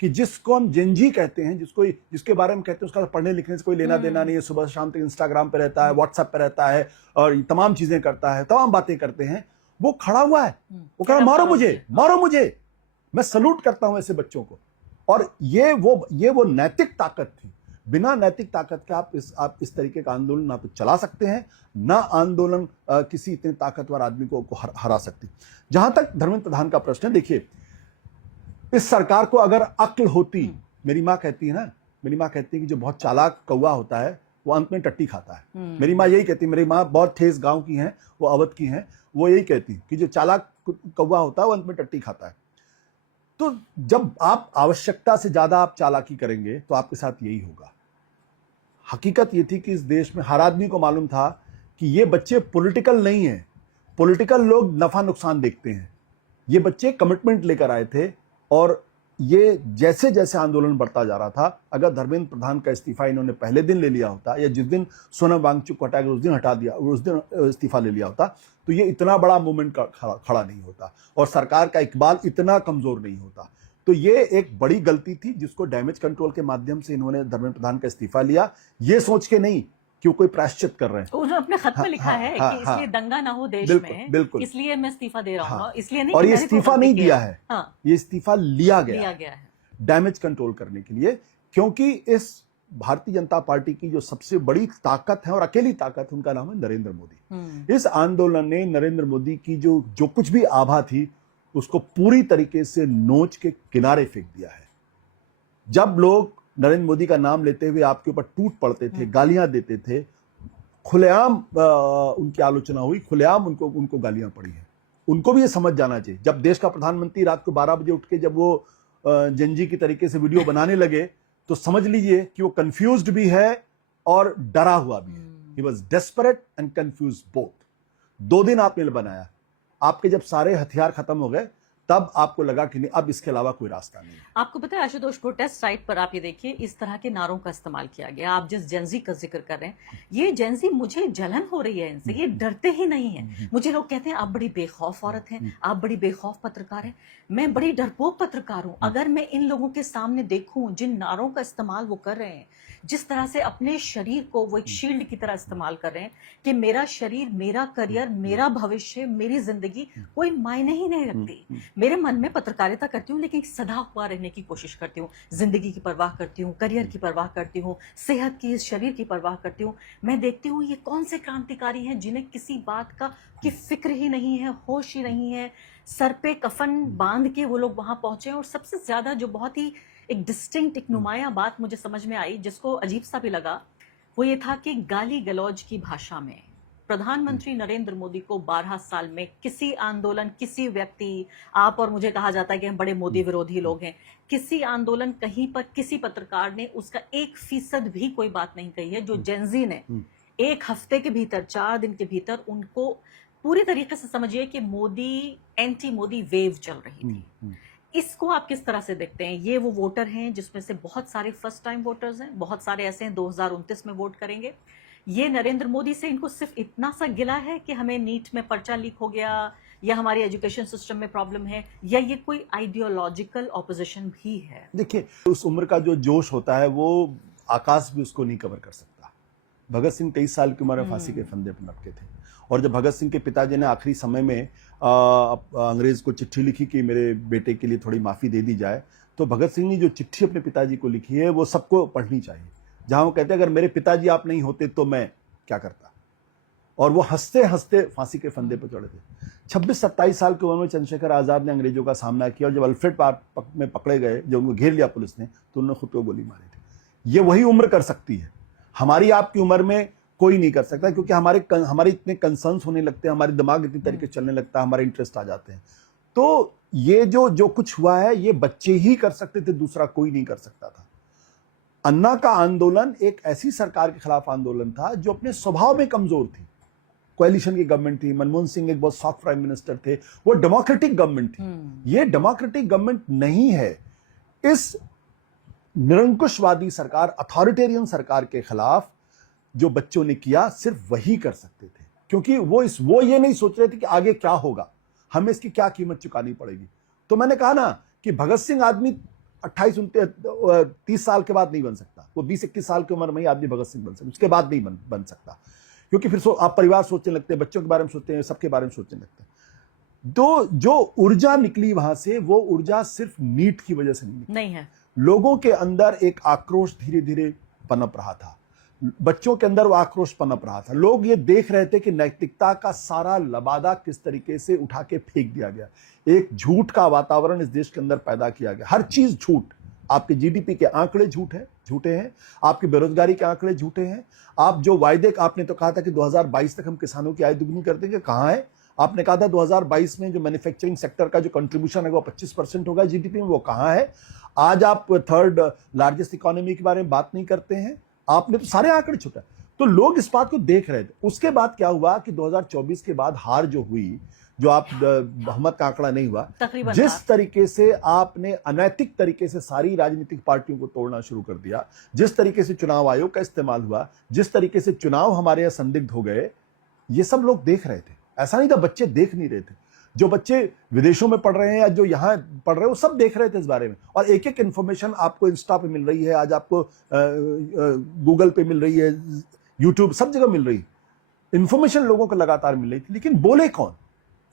कि जिसको हम जेनजी कहते हैं, जिसके बारे में कहते हैं उसका पढ़ने लिखने से कोई लेना देना नहीं है, सुबह शाम तक इंस्टाग्राम पे रहता है, व्हाट्सएप पे रहता है और तमाम चीजें करता है, तमाम बातें करते हैं, वो खड़ा हुआ है, वो कह रहा मारो मुझे, मारो मुझे। मैं सलूट करता हूं ऐसे बच्चों को। और ये वो नैतिक ताकत थी। बिना नैतिक ताकत के आप इस तरीके का आंदोलन ना तो चला सकते हैं, ना आंदोलन किसी इतने ताकतवर आदमी को हरा सकती। जहां तक धर्मेंद्र प्रधान का प्रश्न है, देखिए इस सरकार को अगर अक्ल होती, मेरी माँ कहती है ना, मेरी माँ कहती है कि जो बहुत चालाक कौवा होता है वो अंत में टट्टी खाता है। मेरी माँ यही कहती है, मेरी माँ बहुत ठेस गांव की हैं, वो अवध की हैं, वो यही कहती कि जो चालाक कौवा होता है वो अंत में टट्टी खाता है। तो जब आप आवश्यकता से ज्यादा आप चालाकी करेंगे तो आपके साथ यही होगा। हकीकत ये थी कि इस देश में हर आदमी को मालूम था कि ये बच्चे पॉलिटिकल नहीं है। पॉलिटिकल लोग नफा नुकसान देखते हैं, ये बच्चे कमिटमेंट लेकर आए थे। और ये जैसे जैसे आंदोलन बढ़ता जा रहा था, अगर धर्मेंद्र प्रधान का इस्तीफा इन्होंने पहले दिन ले लिया होता, या जिस दिन सोनम वांगचुक को हटाकर उस दिन हटा दिया, उस दिन इस्तीफा ले लिया होता, तो ये इतना बड़ा मूवमेंट खड़ा नहीं होता और सरकार का इकबाल इतना कमजोर नहीं होता। तो ये एक बड़ी गलती थी जिसको डैमेज कंट्रोल के माध्यम से इन्होंने धर्मेंद्र प्रधान का इस्तीफा लिया, ये सोच के नहीं कि वो कोई प्रायश्चित कर रहे हैं। उन्होंने अपने खत में लिखा है कि इसलिए दंगा ना हो देश में, बिल्कुल, इसलिए मैं इस्तीफा दे रहा हूँ, इसलिए नहीं। और ये इस्तीफा नहीं दिया है, ये इस्तीफा लिया गया है डैमेज कंट्रोल करने के लिए। क्योंकि इस भारतीय जनता पार्टी की जो सबसे बड़ी ताकत है और अकेली ताकत, उनका नाम है नरेंद्र मोदी। इस आंदोलन ने नरेंद्र मोदी की जो कुछ भी आभा थी उसको पूरी तरीके से नोच के किनारे फेंक दिया है। जब लोग नरेंद्र मोदी का नाम लेते हुए आपके ऊपर टूट पड़ते थे, गालियां देते थे, खुलेआम उनकी आलोचना हुई, खुलेआम उनको गालियां पड़ी हैं। उनको भी ये समझ जाना चाहिए। जब देश का प्रधानमंत्री रात को 12 बजे उठ के जब वो जंजी की तरीके से वीडियो बनाने लगे, तो समझ लीजिए कि वो कंफ्यूज्ड भी है और डरा हुआ भी है। He was desperate and confuse both. 2 दिन आपने बनाया, आपके जब सारे हथियार खत्म हो गए तब आपको लगा कि नहीं, अब इसके अलावा कोई रास्ता नहीं है। आपको पता है आशुतोष, प्रोटेस्ट साइट पर आप ये देखिए इस तरह के नारों का इस्तेमाल किया गया। आप जिस जेंजी का जिक्र कर रहे हैं, ये जेंजी, मुझे जलन हो रही है इनसे, ये डरते ही नहीं है। मुझे लोग कहते हैं आप बड़ी बेखौफ औरत हैं, आप बड़ी बेखौफ पत्रकार हैं। मैं बड़ी डरपोक पत्रकार हूं। अगर मैं इन लोगों के सामने देखूं जिन नारों का इस्तेमाल वो कर रहे हैं, जिस तरह से अपने शरीर को वो एक शील्ड की तरह इस्तेमाल कर रहे हैं कि मेरा शरीर, मेरा करियर, मेरा भविष्य, मेरी जिंदगी कोई मायने ही नहीं रखती। मेरे मन में पत्रकारिता करती हूँ लेकिन सदा हुआ रहने की कोशिश करती हूँ, जिंदगी की परवाह करती हूँ, करियर की परवाह करती हूँ, सेहत की, शरीर की परवाह करती हूँ। मैं देखती हूँ ये कौन से क्रांतिकारी हैं जिन्हें किसी बात का की फिक्र ही नहीं है, होश ही नहीं है। सर पे कफन बांध के वो लोग वहां पहुंचे। और सबसे ज्यादा जो बहुत ही एक डिस्टिंक्ट, एक नुमाया बात मुझे समझ में आई, जिसको अजीब सा भी लगा, वो ये था कि गाली गलौज की भाषा में प्रधानमंत्री नरेंद्र मोदी को 12 साल में किसी आंदोलन, किसी व्यक्ति, आप और मुझे कहा जाता है कि हम बड़े मोदी विरोधी लोग हैं, किसी आंदोलन, कहीं पर किसी पत्रकार ने उसका 1% भी कोई बात नहीं कही है। जो जेंजी ने 1 हफ्ते के भीतर, 4 दिन के भीतर उनको पूरी तरीके से समझिए कि मोदी, एंटी मोदी वेव चल रही थी। इसको आप किस तरह से देखते हैं? ये वो वोटर हैं जिसमें से बहुत सारे फर्स्ट टाइम वोटर्स हैं, बहुत सारे ऐसे हैं 2029 में वोट करेंगे। ये नरेंद्र मोदी से इनको सिर्फ इतना सा गिला है कि हमें नीट में पर्चा लीक हो गया, या हमारे एजुकेशन सिस्टम में प्रॉब्लम है, या ये कोई आइडियोलॉजिकल ऑपोजिशन भी है? देखिए, उस उम्र का जो जोश होता है वो आकाश भी उसको नहीं कवर कर सकता। भगत सिंह 23 साल की उम्र में फांसी के फंदे पर लटके थे। और जब भगत सिंह के पिताजी ने आखिरी समय में अंग्रेज को चिट्ठी लिखी कि मेरे बेटे के लिए थोड़ी माफी दे दी जाए, तो भगत सिंह ने जो चिट्ठी अपने पिताजी को लिखी है वो सबको पढ़नी चाहिए, जहां वो कहते हैं अगर मेरे पिताजी आप नहीं होते तो मैं क्या करता। और वो हंसते हंसते फांसी के फंदे पर चढ़े थे। 26-27 साल की उम्र में चंद्रशेखर आजाद ने अंग्रेजों का सामना किया, और जब अल्फ्रेड पार्क में पकड़े गए, जब उनको घेर लिया पुलिस ने, तो उन्होंने खुद को गोली मारी थी। ये वही उम्र कर सकती है, हमारी आपकी उम्र में कोई नहीं कर सकता, क्योंकि हमारे इतने कंसर्न्स होने लगते हैं, हमारे दिमाग इतनी तरीके से चलने लगता है, हमारे इंटरेस्ट आ जाते हैं। तो ये जो कुछ हुआ है ये बच्चे ही कर सकते थे, दूसरा कोई नहीं कर सकता था। अन्ना का आंदोलन एक ऐसी सरकार के खिलाफ आंदोलन था जो अपने स्वभाव में कमजोर थी। कोएलिशन की गवर्नमेंट थी, मनमोहन सिंह एक बहुत सॉफ्ट प्राइम मिनिस्टर थे, वो डेमोक्रेटिक गवर्नमेंट थी। ये डेमोक्रेटिक गवर्नमेंट नहीं है। इस निरंकुशवादी सरकार, अथॉरिटेरियन सरकार के खिलाफ जो बच्चों ने किया सिर्फ वही कर सकते थे, क्योंकि वो ये नहीं सोच रहे थे कि आगे क्या होगा, हमें इसकी क्या कीमत चुकानी पड़ेगी। तो मैंने कहा ना कि भगत सिंह आदमी 28-29-30 साल के बाद नहीं बन सकता, वो 20-21 साल की उम्र में ही आदमी भगत सिंह बन सकता, उसके बाद नहीं बन सकता, क्योंकि फिर आप परिवार सोचने लगते हैं, बच्चों के बारे में सोचते हैं, सबके बारे में सोचने लगते हैं। तो जो ऊर्जा निकली वहां से, वो ऊर्जा सिर्फ नीट की वजह से नहीं है। लोगों के अंदर एक आक्रोश धीरे धीरे पनप रहा था, बच्चों के अंदर वो आक्रोश पनप रहा था। लोग ये देख रहे थे कि नैतिकता का सारा लबादा किस तरीके से उठा के फेंक दिया गया। एक झूठ का वातावरण इस देश के अंदर पैदा किया गया, हर चीज झूठ। आपके जीडीपी के आंकड़े झूठे हैं, आपकी बेरोजगारी के आंकड़े झूठे हैं। आप जो वायदे, आपने तो कहा था कि 2022 तक हम किसानों की आय दुगनी कर देंगे, कहां है? आपने कहा था 2022 में जो मैन्युफैक्चरिंग सेक्टर का जो कंट्रीब्यूशन है वो 25% होगा जीडीपी में, वो कहां है? आज आप थर्ड लार्जेस्ट इकोनॉमी के बारे में बात नहीं करते हैं। आपने तो सारे आंकड़े छुटा। तो लोग इस बात को देख रहे थे। उसके बाद क्या हुआ कि 2024 के बाद हार जो हुई, जो आप बहुमत का आंकड़ा नहीं हुआ, जिस तरीके से आपने अनैतिक तरीके से सारी राजनीतिक पार्टियों को तोड़ना शुरू कर दिया, जिस तरीके से चुनाव आयोग का इस्तेमाल हुआ, जिस तरीके से चुनाव हमारे यहां संदिग्ध हो गए, ये सब लोग देख रहे थे। ऐसा नहीं था बच्चे देख नहीं रहे थे, जो बच्चे विदेशों में पढ़ रहे हैं या जो यहां पढ़ रहे हैं वो सब देख रहे थे इस बारे में। और एक एक इंफॉर्मेशन आपको इंस्टा पे मिल रही है, आज आपको गूगल पे मिल रही है, यूट्यूब, सब जगह मिल रही है इंफॉर्मेशन, लोगों को लगातार मिल रही थी। लेकिन बोले कौन?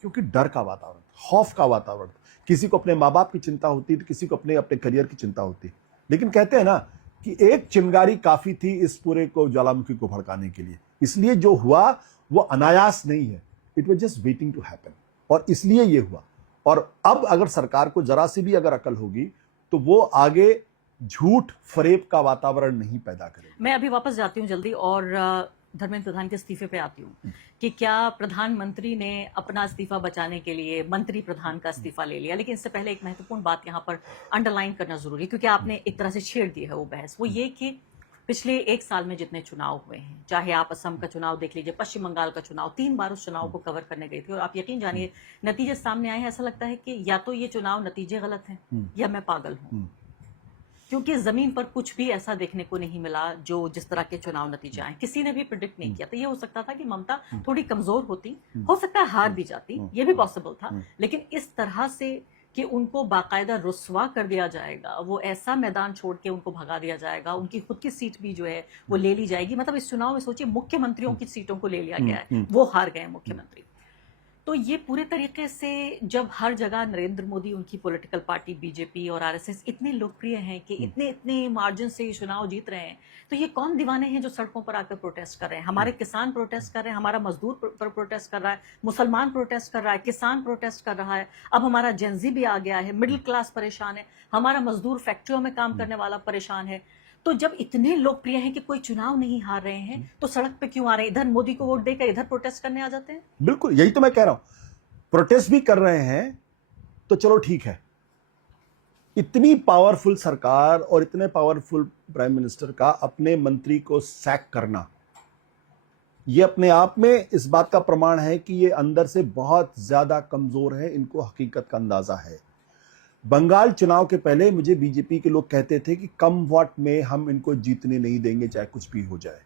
क्योंकि डर का वातावरण, खौफ का वातावरण। किसी को अपने माँ बाप की चिंता होती थी, किसी को अपने करियर की चिंता होती। लेकिन कहते हैं ना कि एक चिंगारी काफी थी इस पूरे को, ज्वालामुखी को भड़काने के लिए। इसलिए जो हुआ वो अनायास नहीं है, it was just waiting to happen, और इसलिए ये हुआ। और अब अगर सरकार को जरा सी भी अगर अकल होगी तो वो आगे झूठ फरेब का वातावरण नहीं पैदा करेगी। मैं अभी वापस जाती हूँ जल्दी और धर्मेंद्र प्रधान के इस्तीफे पे आती हूँ कि क्या प्रधानमंत्री ने अपना इस्तीफा बचाने के लिए मंत्री प्रधान का इस्तीफा ले लिया। लेकिन इससे पहले एक महत्वपूर्ण बात यहाँ पर अंडरलाइन करना जरूरी, क्योंकि आपने एक तरह से छेड़ दी है वो बहस, वो ये कि पिछले एक साल में जितने चुनाव हुए हैं, चाहे आप असम का चुनाव देख लीजिए, पश्चिम बंगाल का चुनाव, 3 बार उस चुनाव को कवर करने गई थी, और आप यकीन जानिए नतीजे सामने आए हैं। ऐसा लगता है कि या तो ये चुनाव नतीजे गलत हैं या मैं पागल हूँ, क्योंकि जमीन पर कुछ भी ऐसा देखने को नहीं मिला जो जिस तरह के चुनाव नतीजे आए। किसी ने भी प्रिडिक्ट नहीं किया था। ये हो सकता था कि ममता थोड़ी कमजोर होती, हो सकता है हार भी जाती, ये भी पॉसिबल था। लेकिन इस तरह से कि उनको बाकायदा रुस्वा कर दिया जाएगा, वो ऐसा मैदान छोड़ के उनको भगा दिया जाएगा, उनकी खुद की सीट भी जो है वो ले ली जाएगी। मतलब इस चुनाव में सोचिए मुख्यमंत्रियों की सीटों को ले लिया गया है, वो हार गए मुख्यमंत्री। तो ये पूरे तरीके से जब हर जगह नरेंद्र मोदी, उनकी पॉलिटिकल पार्टी बीजेपी और आरएसएस इतने लोकप्रिय हैं कि इतने मार्जिन से ये चुनाव जीत रहे हैं, तो ये कौन दीवाने हैं जो सड़कों पर आकर प्रोटेस्ट कर रहे हैं? हमारे किसान प्रोटेस्ट कर रहे हैं, हमारा मजदूर पर प्रोटेस्ट कर रहा है, मुसलमान प्रोटेस्ट कर रहा है, किसान प्रोटेस्ट कर रहा है, अब हमारा जेनजी भी आ गया है, मिडिल क्लास परेशान है, हमारा मजदूर फैक्ट्रियों में काम करने वाला परेशान है। तो जब इतने लोकप्रिय हैं कि कोई चुनाव नहीं हार रहे हैं, तो सड़क पे क्यों आ रहे हैं? इधर मोदी को वोट देकर इधर प्रोटेस्ट करने आ जाते हैं। बिल्कुल, यही तो मैं कह रहा हूं। प्रोटेस्ट भी कर रहे हैं तो चलो ठीक है, इतनी पावरफुल सरकार और इतने पावरफुल प्राइम मिनिस्टर का अपने मंत्री को सैक करना, ये अपने आप में इस बात का प्रमाण है कि ये अंदर से बहुत ज्यादा कमजोर है, इनको हकीकत का अंदाजा है। बंगाल चुनाव के पहले मुझे बीजेपी के लोग कहते थे कि कम वोट में हम इनको जीतने नहीं देंगे, चाहे कुछ भी हो जाए।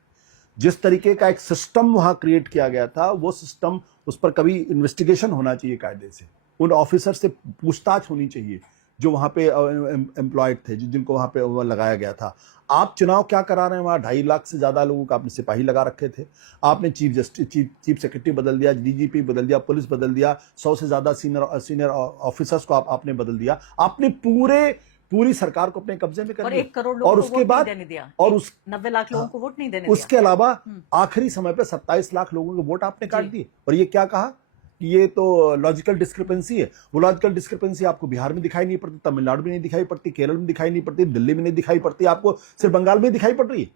जिस तरीके का एक सिस्टम वहां क्रिएट किया गया था, वो सिस्टम, उस पर कभी इन्वेस्टिगेशन होना चाहिए कायदे से, उन ऑफिसर से पूछताछ होनी चाहिए जो वहां पे एम्प्लॉयड थे, जिनको वहां पे लगाया गया था। आप चुनाव क्या करा रहे हैं? वहां 2.5 लाख से ज्यादा लोगों को आपने सिपाही लगा रखे थे, आपने चीफ सेक्रेटरी बदल दिया, डीजीपी बदल दिया, पुलिस बदल दिया, 100 से ज्यादा सीनियर ऑफिसर्स को आपने बदल दिया, आपने पूरी सरकार को अपने कब्जे में कर लिया। 1 करोड़ लोगों और को उसके वोट बाद नहीं देने दिया, और 90 लाख लोगों को वोट नहीं देने दिया। उसके अलावा आखिरी समय पे 27 लाख लोगों के वोट आपने काट दिए। और ये क्या कहा कि ये तो लॉजिकल डिस्क्रिपेंसी है। वो लॉजिकल डिस्क्रिपेंसी आपको बिहार में दिखाई नहीं पड़ती, तमिलनाडु में नहीं दिखाई पड़ती, केरल में दिखाई नहीं पड़ती, दिल्ली में नहीं दिखाई पड़ती, आपको सिर्फ बंगाल में दिखाई पड़ रही है।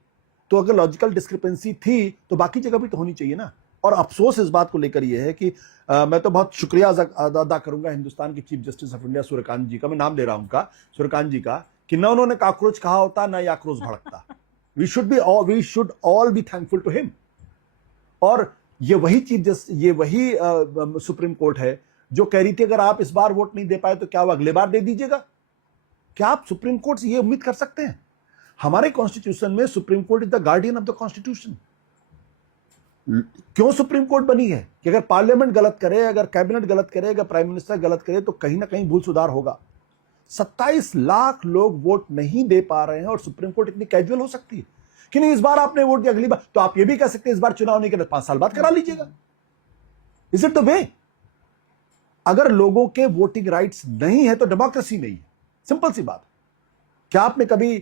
तो अगर लॉजिकल डिस्क्रिपेंसी थी तो बाकी जगह भी तो होनी चाहिए ना। और अफसोस इस बात को लेकर यह है कि मैं तो बहुत शुक्रिया अदा करूंगा हिंदुस्तान के chief justice of India Suryakant ji का, मैं नाम ले रहा हूं उनका, सूर्यकांत जी का, कि न उन्होंने काकरोच कहा होता ना ये आक्रोश भड़कता। We should all be thankful to him. और ये वही चीफ जस्टिस, ये वही सुप्रीम कोर्ट है जो कह रही थी अगर आप इस बार वोट नहीं दे पाए तो क्या वो अगले बार दे दीजिएगा। क्या आप सुप्रीम कोर्ट से ये उम्मीद कर सकते हैं? हमारे कॉन्स्टिट्यूशन में supreme court is the guardian of the constitution. क्यों सुप्रीम कोर्ट बनी है? कि अगर पार्लियामेंट गलत करे, अगर कैबिनेट गलत करे, अगर प्राइम मिनिस्टर गलत करे तो कहीं ना कहीं भूल सुधार होगा। 27 लाख लोग वोट नहीं दे पा रहे हैं और सुप्रीम कोर्ट इतनी कैजुअल हो सकती है कि नहीं इस बार आपने वोट दिया, अगली बार तो आप ये भी कह सकते हैं इस बार चुनाव नहीं करना, 5 साल बाद करा लीजिएगा। Is it the way? अगर लोगों के वोटिंग राइट्स नहीं है तो डेमोक्रेसी नहीं है। सिंपल सी बात। क्या आपने कभी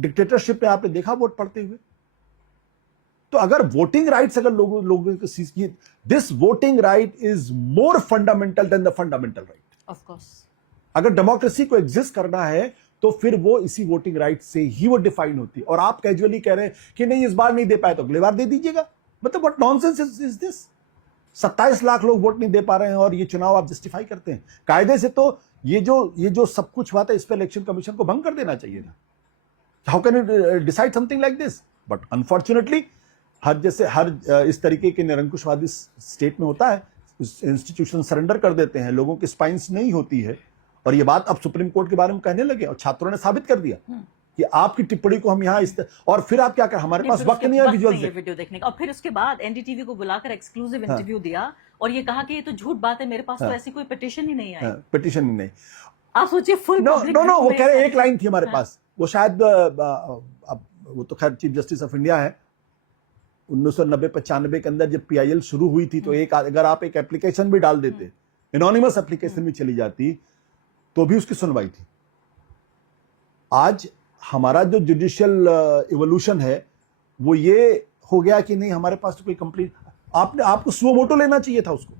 डिक्टेटरशिप में आपने देखा वोट पड़ते हुए? तो अगर वोटिंग राइट्स अगर लोगों को सीज की, this voting right is more fundamental than the fundamental right. Of course अगर डेमोक्रेसी को एग्जिस्ट करना है तो फिर वो इसी वोटिंग राइट से ही वो डिफाइन होती है। और आप कैजुअली कह रहे हैं कि नहीं इस बार नहीं दे पाए तो अगली बार दे दीजिएगा। मतलब what nonsense is this? 27 lakh लोग वोट नहीं दे पा रहे हैं और ये चुनाव आप जस्टिफाई करते हैं। कायदे से तो ये जो सब कुछ हुआ था इस पर इलेक्शन कमीशन को भंग कर देना चाहिए था। How can it decide something like this? But unfortunately हर इस तरीके के निरंकुशवादी स्टेट में होता है, इंस्टीट्यूशन सरेंडर कर देते हैं, लोगों की स्पाइंस नहीं होती है। और ये बात अब सुप्रीम कोर्ट के बारे में कहने लगे और छात्रों ने साबित कर दिया कि आपकी टिप्पणी को हम यहाँ और फिर आप क्या कर, हमारे पास वक्त नहीं है वीडियो देखने का। और फिर उसके बाद एनडीटीवी को बुलाकर एक्सक्लूसिव इंटरव्यू दिया और ये कहा कि ये तो झूठ बात है, मेरे पास तो ऐसी कोई पिटीशन ही नहीं आई। पिटीशन ही नहीं। आप सोचिए फुल नो वो कह रहे एक लाइन थी हमारे पास, वो शायद अब वो तो खैर चीफ जस्टिस ऑफ इंडिया है। 1990-95 के अंदर जब पीआईएल शुरू हुई थी तो अगर आप एक एप्लीकेशन भी डाल देते, एनोनिमस एप्लीकेशन भी चली जाती तो भी उसकी सुनवाई थी। आज हमारा जो जुडिशियल इवोल्यूशन है वो ये हो गया कि नहीं हमारे पास तो कोई कंप्लीट, आपको सुओ मोटो लेना चाहिए था उसको।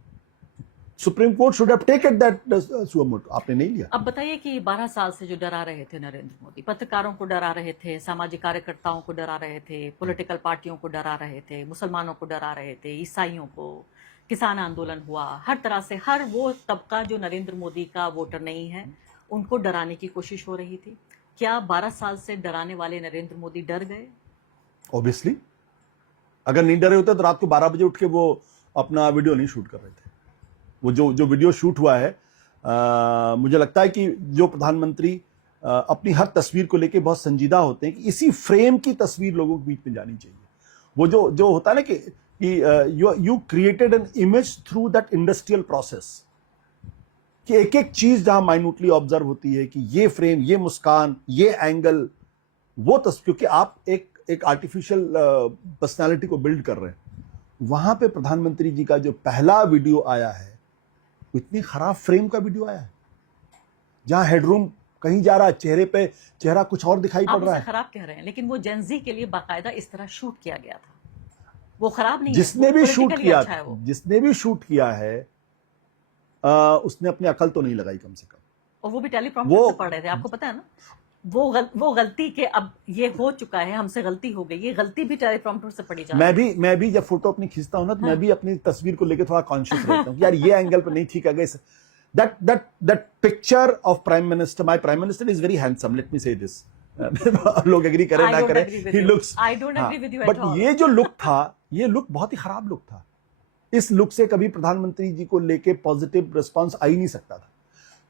Supreme court should have taken that suo motu, आपने नहीं लिया। अब बताइए कि 12 साल से जो डरा रहे थे नरेंद्र मोदी, पत्रकारों को डरा रहे थे, सामाजिक कार्यकर्ताओं को डरा रहे थे, पॉलिटिकल पार्टियों को डरा रहे थे, मुसलमानों को डरा रहे थे, ईसाइयों को, किसान आंदोलन हुआ, हर तरह से हर वो तबका जो नरेंद्र मोदी का वोटर नहीं है उनको डराने की कोशिश हो रही थी। क्या 12 साल से डराने वाले नरेंद्र मोदी डर गए? ऑब्वियसली, अगर नहीं डरे होते तो रात को 12 बजे उठ के वो अपना वीडियो नहीं शूट कर रहे थे। वो जो वीडियो शूट हुआ है, मुझे लगता है कि जो प्रधानमंत्री अपनी हर तस्वीर को लेके बहुत संजीदा होते हैं कि इसी फ्रेम की तस्वीर लोगों के बीच में जानी चाहिए। वो जो होता है ना कि you created an image through that industrial process, कि एक एक चीज जहां माइन्यूटली ऑब्जर्व होती है कि ये फ्रेम, ये मुस्कान, ये एंगल, वो तस्वीर, क्योंकि आप एक आर्टिफिशियल पर्सनालिटी को बिल्ड कर रहे हैं। वहां पे प्रधानमंत्री जी का जो पहला वीडियो आया है वो इतनी खराब फ्रेम का वीडियो आया है जहां हेडरूम कहीं जा रहा है, चेहरे पे चेहरा कुछ और दिखाई पड़ रहा है। खराब कह रहे हैं लेकिन वो जेनजी के लिए बाकायदा इस तरह शूट किया गया था, वो खराब नहीं जिसने है, भी शूट किया अच्छा है जिसने भी शूट किया है उसने अपनी अकल तो नहीं लगाई कम से कम। और वो भी टेलीप्रॉम्प्टर से पढ़ रहे थे, आपको पता है ना। वो गलती के अब ये हो चुका है, हमसे गलती हो गई, ये गलती भी टेलीप्रॉम्प्टर से पढ़ी जा रही है। मैं भी जब फोटो अपनी खींचता हूं ना तो मैं भी अपनी तस्वीर को लेकर थोड़ा कॉन्शियस रहता हूं यार ये एंगल पे नहीं ठीक है। That picture of prime minister, my prime minister is very handsome, let me say this. लोग एग्री करें ना करें, he looks, I don't agree with you at but all. ये जो लुक था, ये लुक बहुत ही खराब लुक था। इस लुक से कभी प्रधानमंत्री जी को लेके पॉजिटिव रिस्पांस आ ही नहीं सकता था।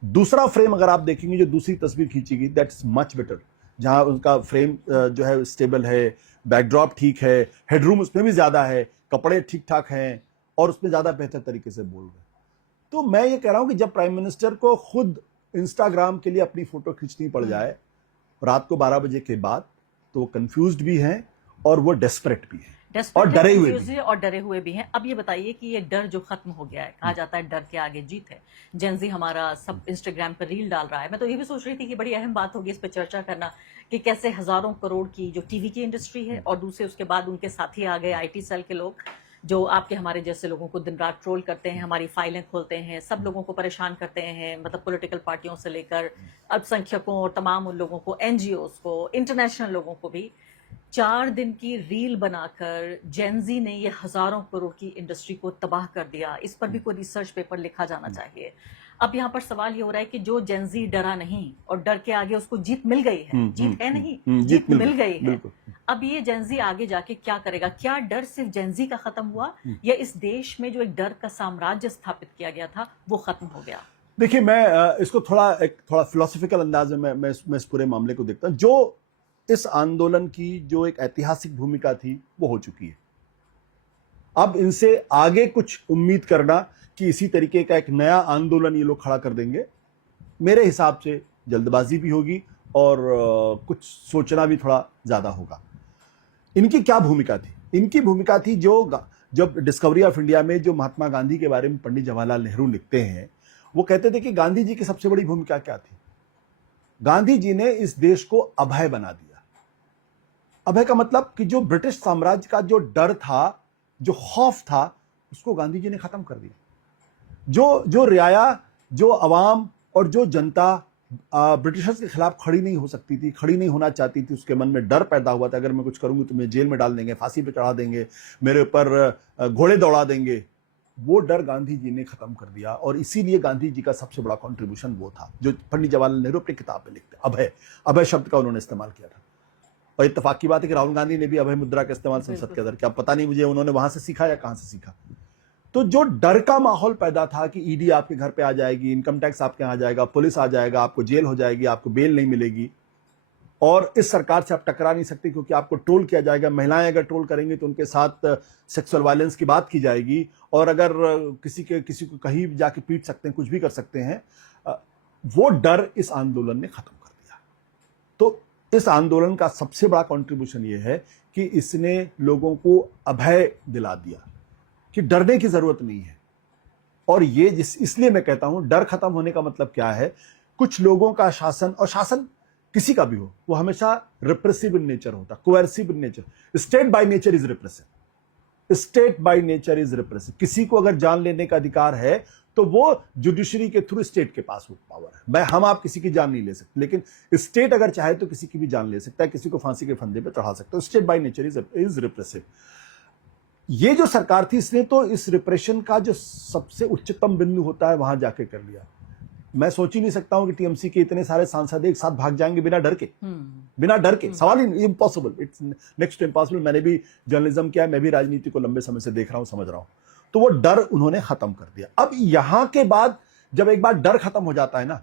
दूसरा फ्रेम अगर आप देखेंगे, जो दूसरी तस्वीर खींची गई, दैट्स मच बेटर, जहां उनका फ्रेम जो है स्टेबल है, बैकड्रॉप ठीक है, हेडरूम उसमें भी ज्यादा है, कपड़े ठीक ठाक हैं और उसमें ज्यादा बेहतर तरीके से बोल रहे हैं। तो मैं ये कह रहा हूं कि जब प्राइम मिनिस्टर को खुद इंस्टाग्राम के लिए अपनी फोटो खींचनी पड़ जाए रात को 12 बजे के बाद, तो वो कंफ्यूज्ड भी हैं और वो डेस्परेट भी हैं और डरे हुए भी हैं। अब ये बताइए कि ये डर जो खत्म हो गया है, कहा जाता है डर के आगे जीत है, जेनजी हमारा सब इंस्टाग्राम पर रील डाल रहा है। मैं तो ये भी सोच रही थी कि बड़ी अहम बात होगी इस पर चर्चा करना कि कैसे हजारों करोड़ की जो टीवी की इंडस्ट्री है और दूसरे उसके बाद उनके साथी आ गए आईटी सेल के लोग, जो आपके हमारे जैसे लोगों को दिन रात ट्रोल करते हैं, हमारी फाइलें खोलते हैं, सब लोगों को परेशान करते हैं, मतलब पॉलिटिकल पार्टियों से लेकर अल्पसंख्यकों और तमाम उन लोगों को, एनजीओज को, इंटरनेशनल लोगों को भी। 4 दिन की रील बनाकर जेनजी ने ये हजारों करोड़ की इंडस्ट्री को तबाह कर दिया, इस पर भी कोई रिसर्च पेपर लिखा जाना चाहिए। अब यहाँ पर सवाल ये हो रहा है कि जो जेनजी डरा नहीं और डर के आगे उसको जीत मिल गई है, जीत है नहीं, जीत मिल गई है। अब ये जेनजी आगे जाके क्या करेगा? क्या डर सिर्फ जेनजी का खत्म हुआ या इस देश में जो एक डर का साम्राज्य स्थापित किया गया था वो खत्म हो गया? देखिए, मैं इसको थोड़ा फिलोसफिकल अंदाज में मैं इस पूरे मामले को देखता हूं। जो इस आंदोलन की जो एक ऐतिहासिक भूमिका थी वो हो चुकी है। अब इनसे आगे कुछ उम्मीद करना कि इसी तरीके का एक नया आंदोलन ये लोग खड़ा कर देंगे, मेरे हिसाब से जल्दबाजी भी होगी और कुछ सोचना भी थोड़ा ज्यादा होगा। इनकी क्या भूमिका थी? इनकी भूमिका थी जब डिस्कवरी ऑफ इंडिया में जो महात्मा गांधी के बारे में पंडित जवाहरलाल नेहरू लिखते हैं, वो कहते थे कि गांधी जी की सबसे बड़ी भूमिका क्या थी? गांधी जी ने इस देश को अभय बना दिया। अभय का मतलब कि जो ब्रिटिश साम्राज्य का जो डर था, जो खौफ था, उसको गांधी जी ने खत्म कर दिया। जो रियाया, जो अवाम और जो जनता ब्रिटिशर्स के खिलाफ खड़ी नहीं हो सकती थी, खड़ी नहीं होना चाहती थी, उसके मन में डर पैदा हुआ था, अगर मैं कुछ करूंगी तो मुझे जेल में डाल देंगे, फांसी पे चढ़ा देंगे, मेरे ऊपर घोड़े दौड़ा देंगे, वो डर गांधी जी ने खत्म कर दिया। और इसीलिए गांधी जी का सबसे बड़ा कंट्रीब्यूशन वो था जो पंडित जवाहरलाल नेहरू अपनी किताब में लिखते, अभय शब्द का उन्होंने इस्तेमाल किया था। और इत्तेफाक की बात है कि राहुल गांधी ने भी अभय मुद्रा का इस्तेमाल संसद के अंदर किया। पता नहीं मुझे उन्होंने वहां से सीखा या कहां से सीखा। तो जो डर का माहौल पैदा था कि ईडी आपके घर पे आ जाएगी, इनकम टैक्स आपके यहाँ आ जाएगा, पुलिस आ जाएगा, आपको जेल हो जाएगी, आपको बेल नहीं मिलेगी, और इस सरकार से आप टकरा नहीं सकते क्योंकि आपको ट्रोल किया जाएगा। महिलाएं अगर ट्रोल करेंगी तो उनके साथ सेक्सुअल वायलेंस की बात की जाएगी, और अगर किसी को कहीं जाके पीट सकते हैं, कुछ भी कर सकते हैं। वो डर इस आंदोलन ने खत्म कर दिया। तो इस आंदोलन का सबसे बड़ा कंट्रीब्यूशन ये है कि इसने लोगों को अभय दिला दिया कि डरने की जरूरत नहीं है। और ये इसलिए मैं कहता हूं डर खत्म होने का मतलब क्या है? कुछ लोगों का शासन, और शासन किसी का भी हो, वो हमेशा रिप्रेसिव इन नेचर होता, coercive in nature. State by nature is repressive, state by nature is repressive. किसी को अगर जान लेने का अधिकार है तो वो जुडिशरी के थ्रू स्टेट के पास वो पावर है। हम आप किसी की जान नहीं ले सकते, लेकिन स्टेट अगर चाहे तो किसी की भी जान ले सकता है, किसी को फांसी के फंदे पे चढ़ा सकता है। State by nature is repressive. ये जो सरकार थी, इसने तो इस रिप्रेशन का जो सबसे उच्चतम बिंदु होता है वहां जाके कर लिया। मैं सोच ही नहीं सकता हूं कि टीएमसी के इतने सारे सांसद एक साथ भाग जाएंगे बिना डर के। बिना डर के सवाल ही impossible, it's next to impossible. मैंने भी जर्नलिज्म किया है, मैं भी राजनीति को लंबे समय से देख रहा हूं, समझ रहा हूं। तो वो डर उन्होंने खत्म कर दिया। अब यहां के बाद जब एक बार डर खत्म हो जाता है ना,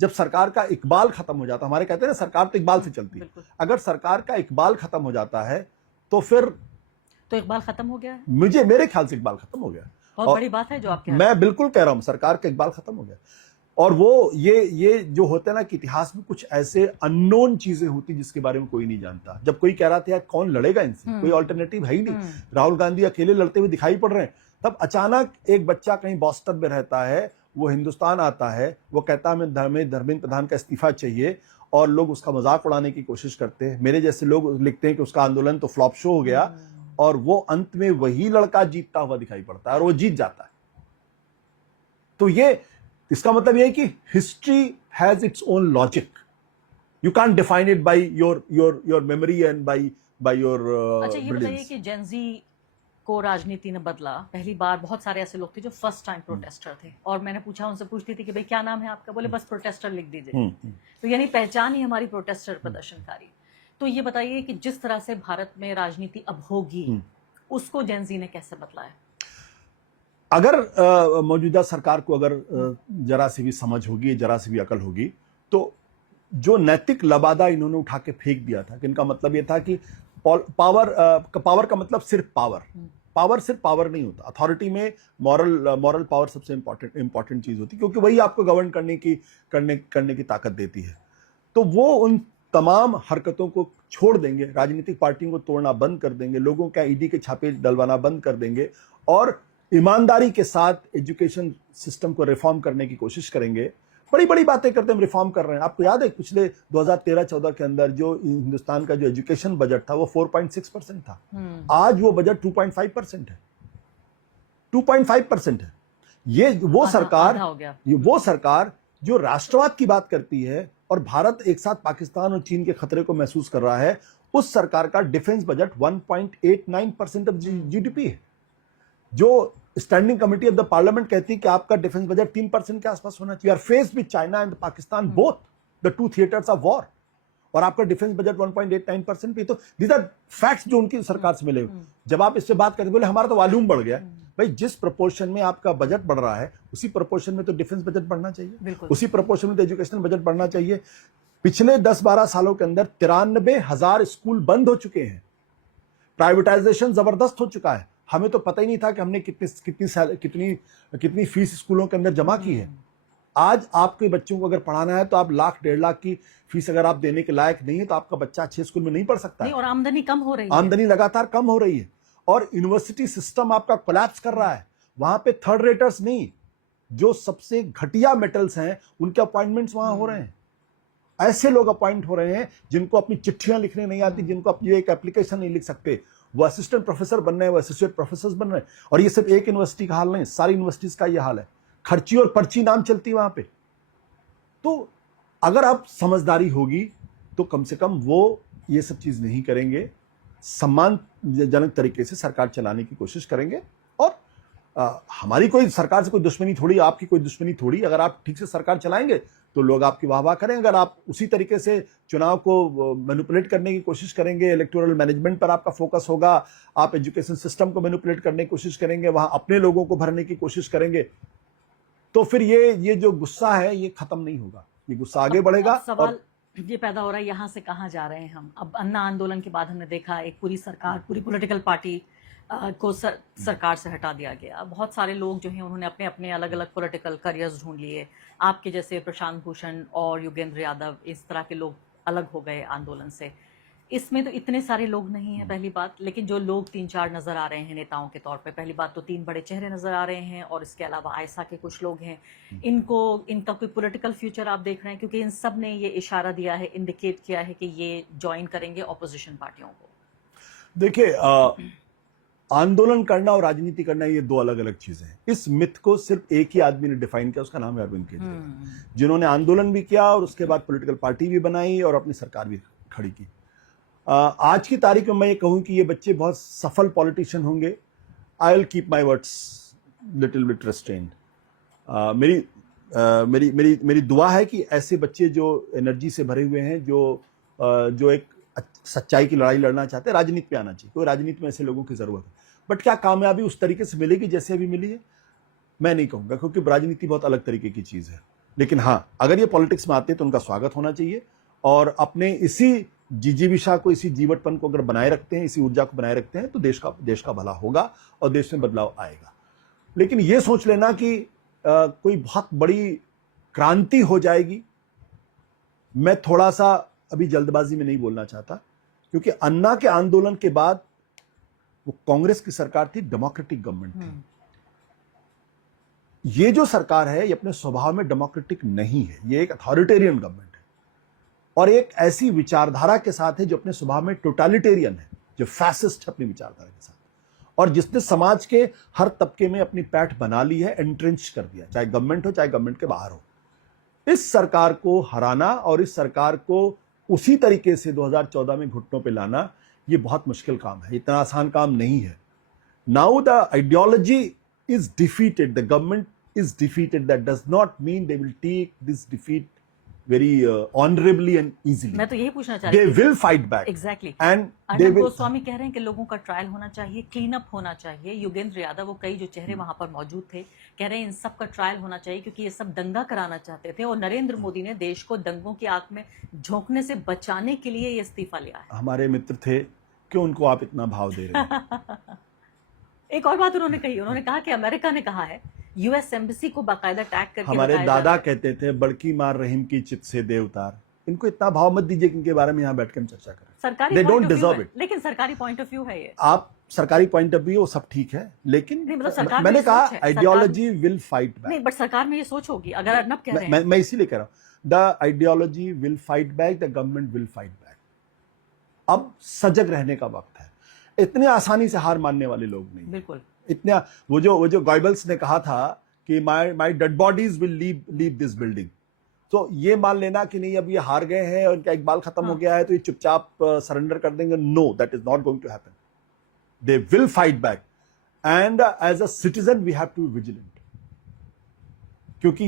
जब सरकार का इकबाल खत्म हो जाता है, हमारे कहते हैं ना सरकार तो इकबाल से चलती है, अगर सरकार का इकबाल खत्म हो जाता है तो फिर तो इकबाल खत्म हो गया है। मेरे ख्याल से इकबाल खत्म हो गया। बहुत बड़ी बात है जो आप कह रहे हैं। मैं बिल्कुल कह रहा हूं सरकार का इकबाल खत्म हो गया। और वो ये जो होता है ना कि इतिहास में कुछ ऐसे अननोन चीजें होती जिसके बारे में कोई नहीं जानता। जब कोई कह रहा था यार कौन लड़ेगा इनसे, कोई ऑल्टरनेटिव है ही नहीं, राहुल गांधी अकेले लड़ते हुए दिखाई पड़ रहे हैं, तब अचानक एक बच्चा कहीं बॉस्टन में रहता है, वो हिंदुस्तान आता है, वो कहता है हमें धर्मेंद्र प्रधान का इस्तीफा चाहिए, और लोग उसका मजाक उड़ाने की कोशिश करते हैं। मेरे जैसे लोग लिखते हैं कि उसका आंदोलन तो फ्लॉप शो हो गया, और वो अंत में वही लड़का जीतता हुआ दिखाई पड़ता है और वो जीत जाता है। तो ये इसका मतलब ये है कि history has its own logic, you can't define it by your memory and by your अच्छा, ये बताइए कि जेनजी को राजनीति ने बदला। पहली बार बहुत सारे ऐसे लोग थे जो फर्स्ट टाइम प्रोटेस्टर थे, और मैंने पूछा, उनसे पूछती थी कि भाई क्या नाम है आपका, बोले बस प्रोटेस्टर लिख दीजिए। तो यानी पहचान ही हमारी प्रोटेस्टर, प्रदर्शनकारी। तो ये बताइए कि जिस तरह से भारत में राजनीति अब होगी, उसको जेनजी ने कैसे बदला है? अगर मौजूदा सरकार को अगर जरा सी भी समझ होगी, जरा सी भी अकल होगी, तो जो नैतिक लबादा इन्होंने उठा के फेंक दिया था, कि इनका मतलब यह था कि पावर का मतलब सिर्फ पावर सिर्फ पावर नहीं होता। अथॉरिटी में मॉरल पावर सबसे इंपॉर्टेंट चीज होती है, क्योंकि वही आपको गवर्न करने की ताकत देती है। तो वो उन तमाम हरकतों को छोड़ देंगे, राजनीतिक पार्टियों को तोड़ना बंद कर देंगे, लोगों का ईडी के छापे डलवाना बंद कर देंगे, और ईमानदारी के साथ एजुकेशन सिस्टम को रिफॉर्म करने की कोशिश करेंगे। बड़ी बड़ी बातें करते हैं, रिफॉर्म कर रहे हैं। आपको याद है पिछले 2013-14 के अंदर जो हिंदुस्तान का जो एजुकेशन बजट था वो 4.6% था, आज वो बजट 2.5% है। 2.5% है। ये वो सरकार जो राष्ट्रवाद की बात करती है, और भारत एक साथ पाकिस्तान और चीन के खतरे को महसूस कर रहा है, उस सरकार का डिफेंस बजट 1.89% ऑफ जीडीपी है। जो standing committee of the parliament कहती है कि आपका डिफेंस बजट 3% के आसपास होना चाहिए। Are faced with China and Pakistan, both the two theatres of war, और आपका डिफेंस बजट 1.89% पे। तो दीज आर फैक्ट्स जो उनकी सरकार से मिले। जब आप इससे बात करते बोले हमारा तो वॉल्यूम बढ़ गया, भाई जिस प्रोपोर्शन में आपका बजट बढ़ रहा है उसी प्रोपोर्शन में तो डिफेंस बजट बढ़ना चाहिए, उसी प्रोपोर्शन में तो एजुकेशन बजट बढ़ना चाहिए। पिछले 10-12 सालों के अंदर 93,000 स्कूल बंद हो चुके हैं, प्राइवेटाइजेशन जबरदस्त हो चुका है। हमें तो पता ही नहीं था कि हमने कितनी फीस स्कूलों के अंदर जमा की है। आज आपके बच्चों को अगर पढ़ाना है तो आप 1,00,000-1.5 लाख की फीस अगर आप देने के लायक नहीं है तो आपका बच्चा अच्छे स्कूल में नहीं पढ़ सकता नहीं, और आमदनी कम हो रही है, आमदनी लगातार कम हो रही है, और यूनिवर्सिटी सिस्टम आपका कोलैप्स कर रहा है। वहां पे थर्ड रेटर्स नहीं, जो सबसे घटिया मेटल्स हैं उनके अपॉइंटमेंट्स वहां हो रहे हैं। ऐसे लोग अपॉइंट हो रहे हैं जिनको अपनी चिट्ठियां लिखने नहीं आती, जिनको अपनी एक एप्लीकेशन नहीं लिख सकते, वो असिस्टेंट प्रोफेसर बन रहे हैं, वो एसोसिएट प्रोफेसर बन रहे हैं। और ये सिर्फ एक यूनिवर्सिटी का हाल नहीं, सारी यूनिवर्सिटीज का ये हाल है। खर्ची और पर्ची नाम चलती है वहां पे। तो अगर आप समझदारी होगी तो कम से कम वो ये सब चीज नहीं करेंगे, सम्मानजनक तरीके से सरकार चलाने की कोशिश करेंगे। और हमारी कोई सरकार से कोई दुश्मनी थोड़ी, आपकी कोई दुश्मनी थोड़ी। अगर आप ठीक से सरकार चलाएंगे तो लोग आपकी वाह वाह करेंगे। अगर आप उसी तरीके से चुनाव को मैनिपुलेट करने की कोशिश करेंगे, इलेक्टोरल मैनेजमेंट पर आपका फोकस होगा, आप एजुकेशन सिस्टम को मैनिपुलेट करने की कोशिश करेंगे, वहां अपने लोगों को भरने की कोशिश करेंगे, तो फिर ये जो गुस्सा है ये खत्म नहीं होगा, ये गुस्सा आगे बढ़ेगा। अब सवाल ये पैदा हो रहा है यहाँ से कहाँ जा रहे हैं हम। अब अन्ना आंदोलन के बाद हमने देखा एक पूरी सरकार, पूरी पॉलिटिकल पार्टी को सरकार से हटा दिया गया। बहुत सारे लोग जो हैं उन्होंने अपने अपने अलग अलग पॉलिटिकल करियर्स ढूंढ लिए। आपके जैसे प्रशांत भूषण और योगेंद्र यादव, इस तरह के लोग अलग हो गए आंदोलन से। इसमें तो इतने सारे लोग नहीं हैं पहली बात, लेकिन जो लोग 3-4 नज़र आ रहे हैं नेताओं के तौर पे, पहली बात तो 3 बड़े चेहरे नज़र आ रहे हैं, और इसके अलावा आयसा के कुछ लोग हैं। इनका कोई पॉलिटिकल फ्यूचर आप देख रहे हैं? क्योंकि इन सब ने ये इशारा दिया है, इंडिकेट किया है कि ये ज्वाइन करेंगे ऑपोजिशन पार्टियों को। देखिए, आंदोलन करना और राजनीति करना ये 2 अलग अलग चीजें हैं। इस मिथ को सिर्फ एक ही आदमी ने डिफाइन किया, उसका नाम है अरविंद केजरीवाल, जिन्होंने आंदोलन भी किया और उसके बाद पॉलिटिकल पार्टी भी बनाई और अपनी सरकार भी खड़ी की। आज की तारीख में मैं ये कहूं कि ये बच्चे बहुत सफल पॉलिटिशियन होंगे। I will keep my words little bit restrained. मेरी दुआ है कि ऐसे बच्चे जो एनर्जी से भरे हुए हैं, जो एक सच्चाई की लड़ाई लड़ना चाहते हैं, राजनीति में आना चाहिए, क्योंकि राजनीति में ऐसे लोगों की जरूरत है। बट क्या कामयाबी उस तरीके से मिलेगी जैसे अभी मिली है? मैं नहीं कहूंगा, क्योंकि राजनीति बहुत अलग तरीके की चीज है। लेकिन हाँ, अगर ये पॉलिटिक्स में आते हैं तो उनका स्वागत होना चाहिए, और अपने इसी जिजीविषा को, इसी जीवटपन को अगर बनाए रखते हैं, इसी ऊर्जा को बनाए रखते हैं, तो देश का भला होगा और देश में बदलाव आएगा। लेकिन ये सोच लेना कि कोई बहुत बड़ी क्रांति हो जाएगी, मैं थोड़ा सा अभी जल्दबाजी में नहीं बोलना चाहता, क्योंकि अन्ना के आंदोलन के बाद वो कांग्रेस की सरकार थी, डेमोक्रेटिक गवर्नमेंट थी। ये जो सरकार है ये अपने स्वभाव में डेमोक्रेटिक नहीं है, ये एक अथॉरिटेरियन गवर्नमेंट है, और एक ऐसी विचारधारा के साथ है जो अपने स्वभाव में टोटलिटेरियन है, जो फैसिस्ट है अपनी विचारधारा के साथ, और जिसने समाज के हर तबके में अपनी पैठ बना ली है, एंट्रेंच कर दिया, चाहे गवर्नमेंट हो चाहे गवर्नमेंट के बाहर हो। इस सरकार को हराना और इस सरकार को उसी तरीके से 2014 में घुटनों पे लाना, ये बहुत मुश्किल काम है, इतना आसान काम नहीं है। Now the ideology is defeated, the government is defeated, that does not mean they will take this defeat very honorably and easily. मैं तो यही पूछना चाह रही थी, they will fight back. Exactly. And Arnab Goswami कह रहे हैं कि लोगों का ट्रायल होना चाहिए, क्लीन अप होना चाहिए। योगेंद्र यादव, वो कई जो चेहरे वहां पर मौजूद थे, कह रहे हैं इन सब का ट्रायल होना चाहिए, क्योंकि ये सब दंगा कराना चाहते थे, और नरेंद्र मोदी ने देश को दंगों की आग में झोंकने से बचाने के लिए ये इस्तीफा लिया है। हमारे मित्र थे, क्यों उनको आप इतना भाव दे रहे हैं? एक और बात उन्होंने कही, उन्होंने कहा कि अमेरिका ने कहा है यूएस एम्बेसी को बाकायदा टैग करके, हमारे दादा कहते थे, बड़की मार रहीम की चित से देवतार। इनको इतना भाव मत दीजिए कि इनके बारे में यहाँ बैठकर हम चर्चा करें। सरकारी पॉइंट ऑफ व्यू है, लेकिन सरकारी पॉइंट ऑफ व्यू है ये। आप सरकारी पॉइंट ऑफ व्यू सब ठीक है, लेकिन मतलब मैंने कहा आइडियोलॉजी विल फाइट बैक। नहीं, बट सरकार में ये सोच होगी, अगर अर्नब कह रहे हैं। मैं इसीलिए कह रहा हूँ, the ideology will fight back, the government will fight back. अब सजग रहने का वक्त है, इतने आसानी से हार मानने वाले लोग नहीं। बिल्कुल। इतना वो जो गॉयबल्स ने कहा था कि माई dead bodies will leave this building, तो ये मान लेना कि नहीं अब ये हार गए हैं और इनका इकबाल खत्म हो गया है तो ये चुपचाप सरेंडर कर देंगे, no, that is not going to happen. They will fight back and as a citizen we have to be vigilant, क्योंकि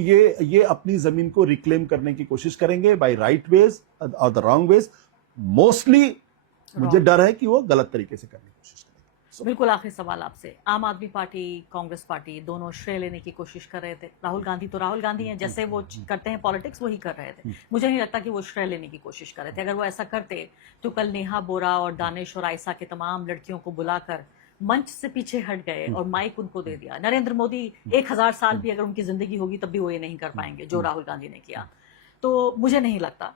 ये अपनी जमीन को रिक्लेम करने की कोशिश करेंगे बाय राइट वेज और द रॉन्ग वेज. मोस्टली मुझे डर है कि वो गलत तरीके से करने की कोशिश करेंगे. बिल्कुल आखिरी सवाल आपसे, आम आदमी पार्टी, कांग्रेस पार्टी दोनों श्रेय लेने की कोशिश कर रहे थे. राहुल गांधी तो राहुल गांधी हैं, जैसे वो करते हैं पॉलिटिक्स वही कर रहे थे. मुझे नहीं लगता कि वो श्रेय लेने की कोशिश कर रहे थे. अगर वो ऐसा करते तो कल नेहा बोरा और दानिश और आयशा के तमाम लड़कियों को बुलाकर मंच से पीछे हट गए और माइक उनको दे दिया. नरेंद्र मोदी 1000 साल भी अगर उनकी जिंदगी होगी तब भी वो ये नहीं कर पाएंगे जो राहुल गांधी ने किया. तो मुझे नहीं लगता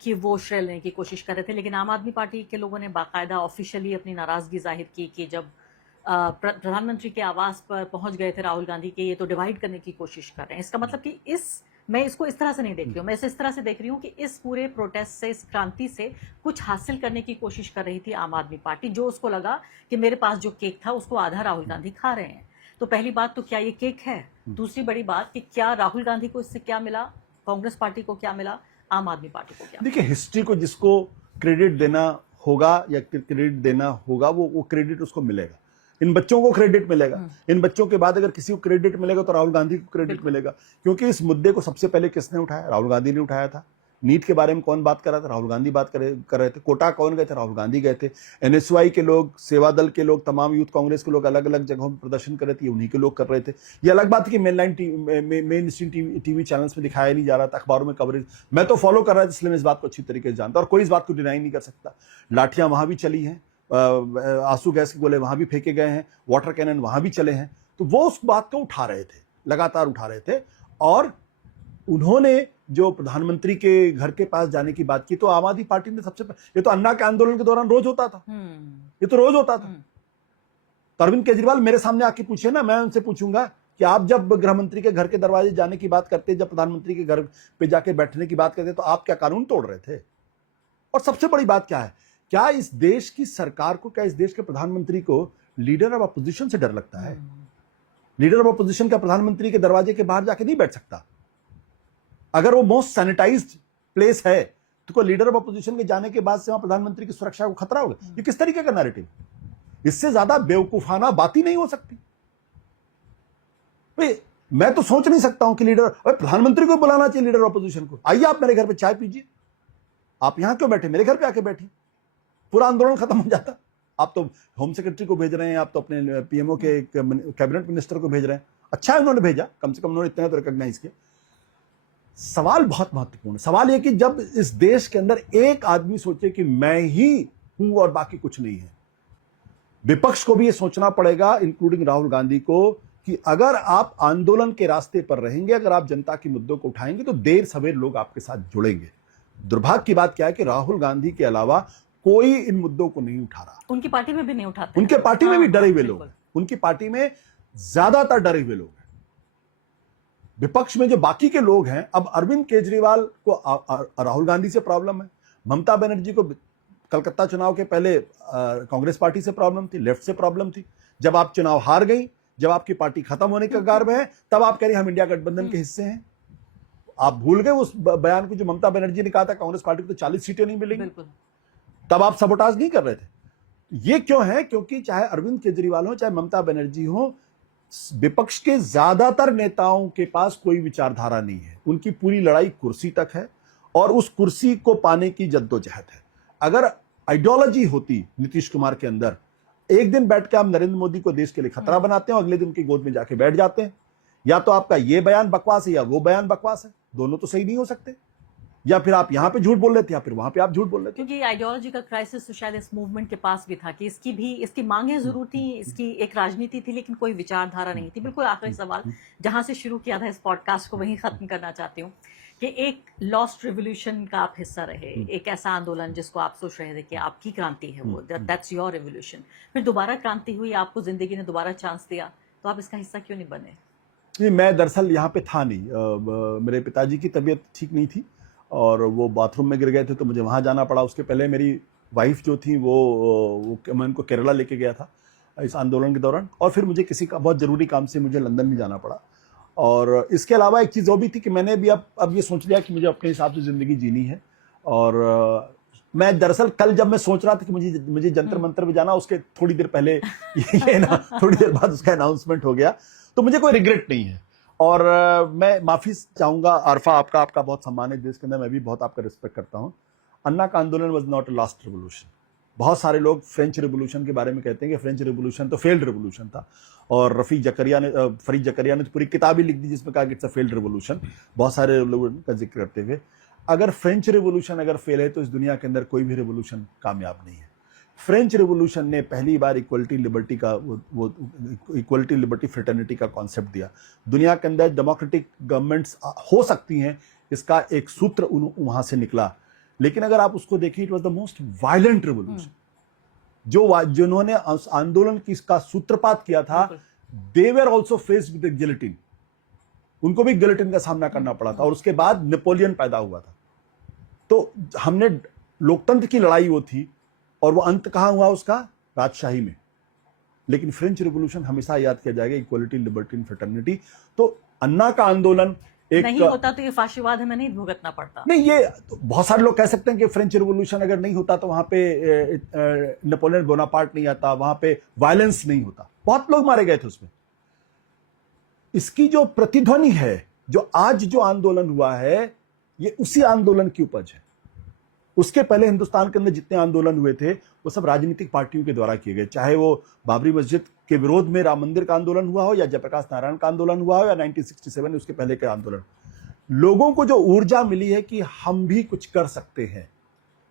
कि वो श्रेय लेने की कोशिश कर रहे थे. लेकिन आम आदमी पार्टी के लोगों ने बाकायदा ऑफिशियली अपनी नाराजगी जाहिर की कि जब प्रधानमंत्री के आवास पर पहुंच गए थे राहुल गांधी के, ये तो डिवाइड करने की कोशिश कर रहे हैं. इसका मतलब कि मैं इसको इस तरह से नहीं देख रही हूँ. मैं इस तरह से देख रही हूँ कि इस पूरे प्रोटेस्ट से, इस क्रांति से कुछ हासिल करने की कोशिश कर रही थी आम आदमी पार्टी, जो उसको लगा कि मेरे पास जो केक था उसको आधा राहुल गांधी खा रहे हैं. तो पहली बात तो क्या ये केक है? दूसरी बड़ी बात कि क्या राहुल गांधी को इससे क्या मिला, कांग्रेस पार्टी को क्या मिला, आम आदमी पार्टी को क्या? देखिए, हिस्ट्री को जिसको क्रेडिट देना होगा या क्रेडिट देना होगा वो क्रेडिट उसको मिलेगा. इन बच्चों को क्रेडिट मिलेगा. इन बच्चों के बाद अगर किसी को क्रेडिट मिलेगा तो राहुल गांधी को क्रेडिट मिलेगा, क्योंकि इस मुद्दे को सबसे पहले किसने उठाया? राहुल गांधी ने उठाया था. नीट के बारे में कौन बात कर रहा था? राहुल गांधी बात कर रहे थे. कोटा कौन गए थे? राहुल गांधी गए थे. एनएसयूआई के लोग, सेवा दल के लोग, तमाम यूथ कांग्रेस के लोग अलग अलग जगहों में प्रदर्शन कर रहे थे, उन्हीं के लोग कर रहे थे. ये अलग बात है कि मेन स्ट्रीम टीवी चैनल्स में दिखाया नहीं जा रहा था, अखबारों में कवरेज मैं तो फॉलो कर रहा था, इसलिए मैं इस बात को अच्छी तरीके से जानता, और कोई इस बात को डिनाई नहीं कर सकता. लाठियां वहां भी चली हैं, आंसू गैस के गोले वहां भी फेंके गए हैं, वाटर कैनन वहां भी चले हैं. तो वो उस बात को उठा रहे थे, लगातार उठा रहे थे. और उन्होंने जो प्रधानमंत्री के घर के पास जाने की बात की, तो आम आदमी पार्टी ने सबसे ये तो अन्ना के आंदोलन के दौरान रोज होता था. ये तो रोज होता था. तो अरविंद केजरीवाल मेरे सामने आके पूछे ना, मैं उनसे पूछूंगा कि आप जब गृह मंत्री के घर के दरवाजे जाने की बात करते, जब प्रधानमंत्री के घर पे जाके बैठने की बात करते, तो आप क्या कानून तोड़ रहे थे? और सबसे बड़ी बात क्या है, क्या इस देश की सरकार को, क्या इस देश के प्रधानमंत्री को लीडर ऑफ अपोजिशन से डर लगता है? लीडर ऑफ अपोजिशन का प्रधानमंत्री के दरवाजे के बाहर जाके नहीं बैठ सकता. अगर वो मोस्ट सैनिटाइज्ड प्लेस है तो कोई लीडर ऑफ अपोजिशन के जाने के बाद से वहां प्रधानमंत्री की सुरक्षा को खतरा होगा? ये किस तरीके का नैरेटिव? इससे ज्यादा बेवकूफाना बात ही नहीं हो सकती. मैं तो सोच नहीं सकता हूं कि प्रधानमंत्री को बुलाना चाहिए लीडर ऑफ अपोजिशन को. आइए आप मेरे घर पे चाय पीजिए. आप यहां क्यों बैठे? मेरे घर पे आके बैठिए, पूरा आंदोलन खत्म हो जाता. आप तो होम सेक्रेटरी को भेज रहे हैं, आप तो अपने पीएमओ के कैबिनेट मिनिस्टर को भेज रहे हैं. अच्छा है उन्होंने भेजा, कम से कम उन्होंने इतना तो रिकॉग्नाइज किया. सवाल बहुत महत्वपूर्ण है. सवाल यह कि जब इस देश के अंदर एक आदमी सोचे कि मैं ही हूं और बाकी कुछ नहीं है, विपक्ष को भी यह सोचना पड़ेगा, इंक्लूडिंग राहुल गांधी को, कि अगर आप आंदोलन के रास्ते पर रहेंगे, अगर आप जनता के मुद्दों को उठाएंगे, तो देर सवेर लोग आपके साथ जुड़ेंगे. दुर्भाग्य की बात क्या है कि राहुल गांधी के अलावा कोई इन मुद्दों को नहीं उठा रहा. उनकी पार्टी में भी नहीं उठाते. उनके पार्टी में भी डरे हुए लोग, उनकी पार्टी में ज्यादातर डरे हुए लोग हैं. विपक्ष में जो बाकी के लोग हैं, अब अरविंद केजरीवाल को राहुल गांधी से प्रॉब्लम है, ममता बनर्जी को कलकत्ता चुनाव के पहले कांग्रेस पार्टी से प्रॉब्लम थी, लेफ्ट से प्रॉब्लम थी. जब आप चुनाव हार गई, जब आपकी पार्टी खत्म होने के कगार में है, तब आप कह रही हम इंडिया गठबंधन के हिस्से हैं. आप भूल गए उस बयान को जो ममता बनर्जी ने कहा था कांग्रेस पार्टी को तो 40 सीटें नहीं मिलेंगी. तब आप सबोटाज नहीं कर रहे थे. ये क्यों है? क्योंकि चाहे अरविंद केजरीवाल हो, चाहे ममता बनर्जी हो, विपक्ष के ज्यादातर नेताओं के पास कोई विचारधारा नहीं है. उनकी पूरी लड़ाई कुर्सी तक है और उस कुर्सी को पाने की जद्दोजहद है. अगर आइडियोलॉजी होती नीतीश कुमार के अंदर, एक दिन बैठ के आप नरेंद्र मोदी को देश के लिए खतरा बनाते हैं और अगले दिन उनकी गोद में जाके बैठ जाते हैं. या तो आपका ये बयान बकवास है या वो बयान बकवास है, दोनों तो सही नहीं हो सकते. या फिर आप यहां पे झूठ बोल रहे थे या फिर वहां पे आप झूठ बोल रहे थे. क्योंकि आइडियोलॉजी का क्राइसिस तो शायद इस मूवमेंट के पास भी था कि इसकी मांगें जरूर थी, इसकी एक राजनीति थी, लेकिन कोई विचारधारा नहीं थी. बिल्कुल आखिरी सवाल, जहां से शुरू किया था इस पॉडकास्ट को वहीं खत्म करना चाहती हूँ कि एक लॉस्ट रिवोल्यूशन का आप हिस्सा रहे, एक ऐसा आंदोलन जिसको आप सोच रहे थे कि आपकी क्रांति है वो, दैट्स योर रिवोल्यूशन. फिर दोबारा क्रांति हुई, आपको जिंदगी ने दोबारा चांस दिया, तो आप इसका हिस्सा क्यों नहीं बने? नहीं, मैं दरअसल यहाँ पे था नहीं. मेरे पिताजी की तबीयत ठीक नहीं थी और वो बाथरूम में गिर गए थे, तो मुझे वहाँ जाना पड़ा. उसके पहले मेरी वाइफ जो थी वो मैं उनको केरला लेके गया था इस आंदोलन के दौरान, और फिर मुझे किसी का बहुत ज़रूरी काम से मुझे लंदन में जाना पड़ा. और इसके अलावा एक चीज़ और भी थी कि मैंने भी अब ये सोच लिया कि मुझे अपने हिसाब से ज़िंदगी जीनी है। और मैं दरअसल कल जब मैं सोच रहा था कि मुझे जंतर मंतर में जाना, उसके थोड़ी देर पहले ये ना थोड़ी देर बाद उसका अनाउंसमेंट हो गया, तो मुझे कोई रिग्रेट नहीं है। और मैं माफ़ी चाहूँगा आरफा, आपका बहुत सम्मान है देश के अंदर, मैं भी बहुत आपका रिस्पेक्ट करता हूँ। अन्ना का आंदोलन was not a last revolution. बहुत सारे लोग फ्रेंच रिवोल्यूशन के बारे में कहते हैं कि फ्रेंच रिवोल्यूशन तो फेल्ड रिवोल्यूशन था, और फरीद जकरिया ने तो पूरी किताब ही लिख दी जिसमें कहा कि इट्स अ फेल्ड रिवोल्यूशन, बहुत सारे रिवोल्यूशन का जिक्र करते हुए। अगर फ्रेंच रिवोल्यूशन अगर फेल है तो इस दुनिया के अंदर कोई भी रिवोल्यूशन कामयाब नहीं है। फ्रेंच रिवोल्यूशन ने पहली बार इक्वलिटी लिबर्टी का वो इक्वलिटी लिबर्टी फ्रेटर्निटी का कॉन्सेप्ट दिया। दुनिया के अंदर डेमोक्रेटिक गवर्नमेंट्स हो सकती हैं, इसका एक सूत्र वहां से निकला। लेकिन अगर आप उसको देखें, it was the most violent revolution. जिन्होंने आंदोलन की इसका सूत्रपात किया था, they were also faced with guillotine, उनको भी गिलोटिन का सामना करना पड़ा था। और उसके बाद नेपोलियन पैदा हुआ था। तो हमने लोकतंत्र की लड़ाई वो थी, और वो अंत कहां हुआ उसका? राजशाही में। लेकिन फ्रेंच रिवोल्यूशन हमेशा याद किया जाएगा, इक्वलिटी लिबर्टी एंड फ्रेटर्निटी। तो अन्ना का आंदोलन एक नहीं होता तो ये फाशीवाद हमें नहीं भुगतना पड़ता। नहीं, ये तो बहुत सारे लोग कह सकते हैं कि फ्रेंच रिवोल्यूशन अगर नहीं होता तो वहां पे नेपोलियन बोनापार्ट नहीं आता, वहां पे वायलेंस नहीं होता, बहुत लोग मारे गए थे उसमें। इसकी जो प्रतिध्वनि है, जो आज जो आंदोलन हुआ है, ये उसी आंदोलन की उपज है। उसके पहले हिंदुस्तान के अंदर जितने आंदोलन हुए थे वो सब राजनीतिक पार्टियों के द्वारा किए गए, चाहे वो बाबरी मस्जिद के विरोध में राम मंदिर का आंदोलन हुआ हो, या जयप्रकाश नारायण का आंदोलन हुआ हो, या 1967 उसके पहले के आंदोलन। लोगों को जो ऊर्जा मिली है कि हम भी कुछ कर सकते हैं,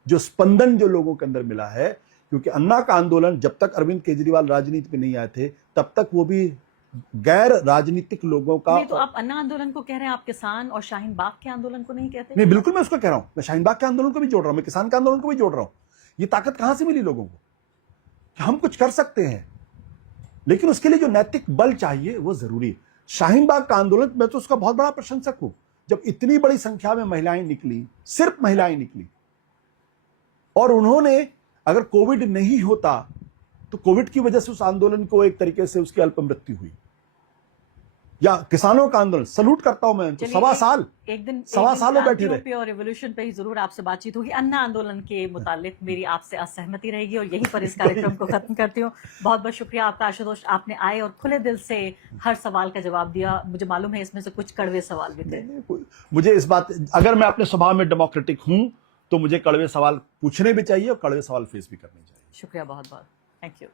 जो स्पंदन जो लोगों के अंदर मिला है, क्योंकि अन्ना का आंदोलन जब तक अरविंद केजरीवाल राजनीति में नहीं आए थे तब तक वो भी गैर राजनीतिक लोगों का। नहीं, तो आप अन्ना आंदोलन को कह रहे हैं, आप किसान और शाहीन बाग के आंदोलन को नहीं कहते? नहीं, बिल्कुल मैं उसको कह रहा हूं, मैं शाहीन बाग के आंदोलन को भी जोड़ रहा हूं, मैं किसान के आंदोलन को भी जोड़ रहा हूं। ये ताकत कहां से मिली लोगों को कि हम कुछ कर सकते हैं? लेकिन उसके लिए जो नैतिक बल चाहिए वो जरूरी है। शाहीन बाग का आंदोलन, मैं तो उसका बहुत बड़ा प्रशंसक हूं। जब इतनी बड़ी संख्या में महिलाएं निकली, सिर्फ महिलाएं निकली, और उन्होंने, अगर कोविड नहीं होता तो कोविड की वजह से उस आंदोलन को एक तरीके से उसकी अल्प मृत्यु हुई। या किसानों का आंदोलन, सलूट करता हूं मैं, तो सवा साल बैठे रहे। और रिवोल्यूशन पे ही जरूर आपसे बातचीत होगी। अन्ना आंदोलन के मुतालिक मेरी आपसे असहमति रहेगी, और यहीं पर इस कार्यक्रम को खत्म करती हूँ। बहुत बहुत शुक्रिया आपका आशुतोष, आपने आए और खुले दिल से हर सवाल का जवाब दिया। मुझे मालूम है इसमें से कुछ कड़वे सवाल भी थे। मुझे इस बात, अगर मैं अपने स्वभाव में डेमोक्रेटिक हूं तो मुझे कड़वे सवाल पूछने भी चाहिए और कड़वे सवाल फेस भी करने चाहिए। शुक्रिया बहुत बहुत। Thank you.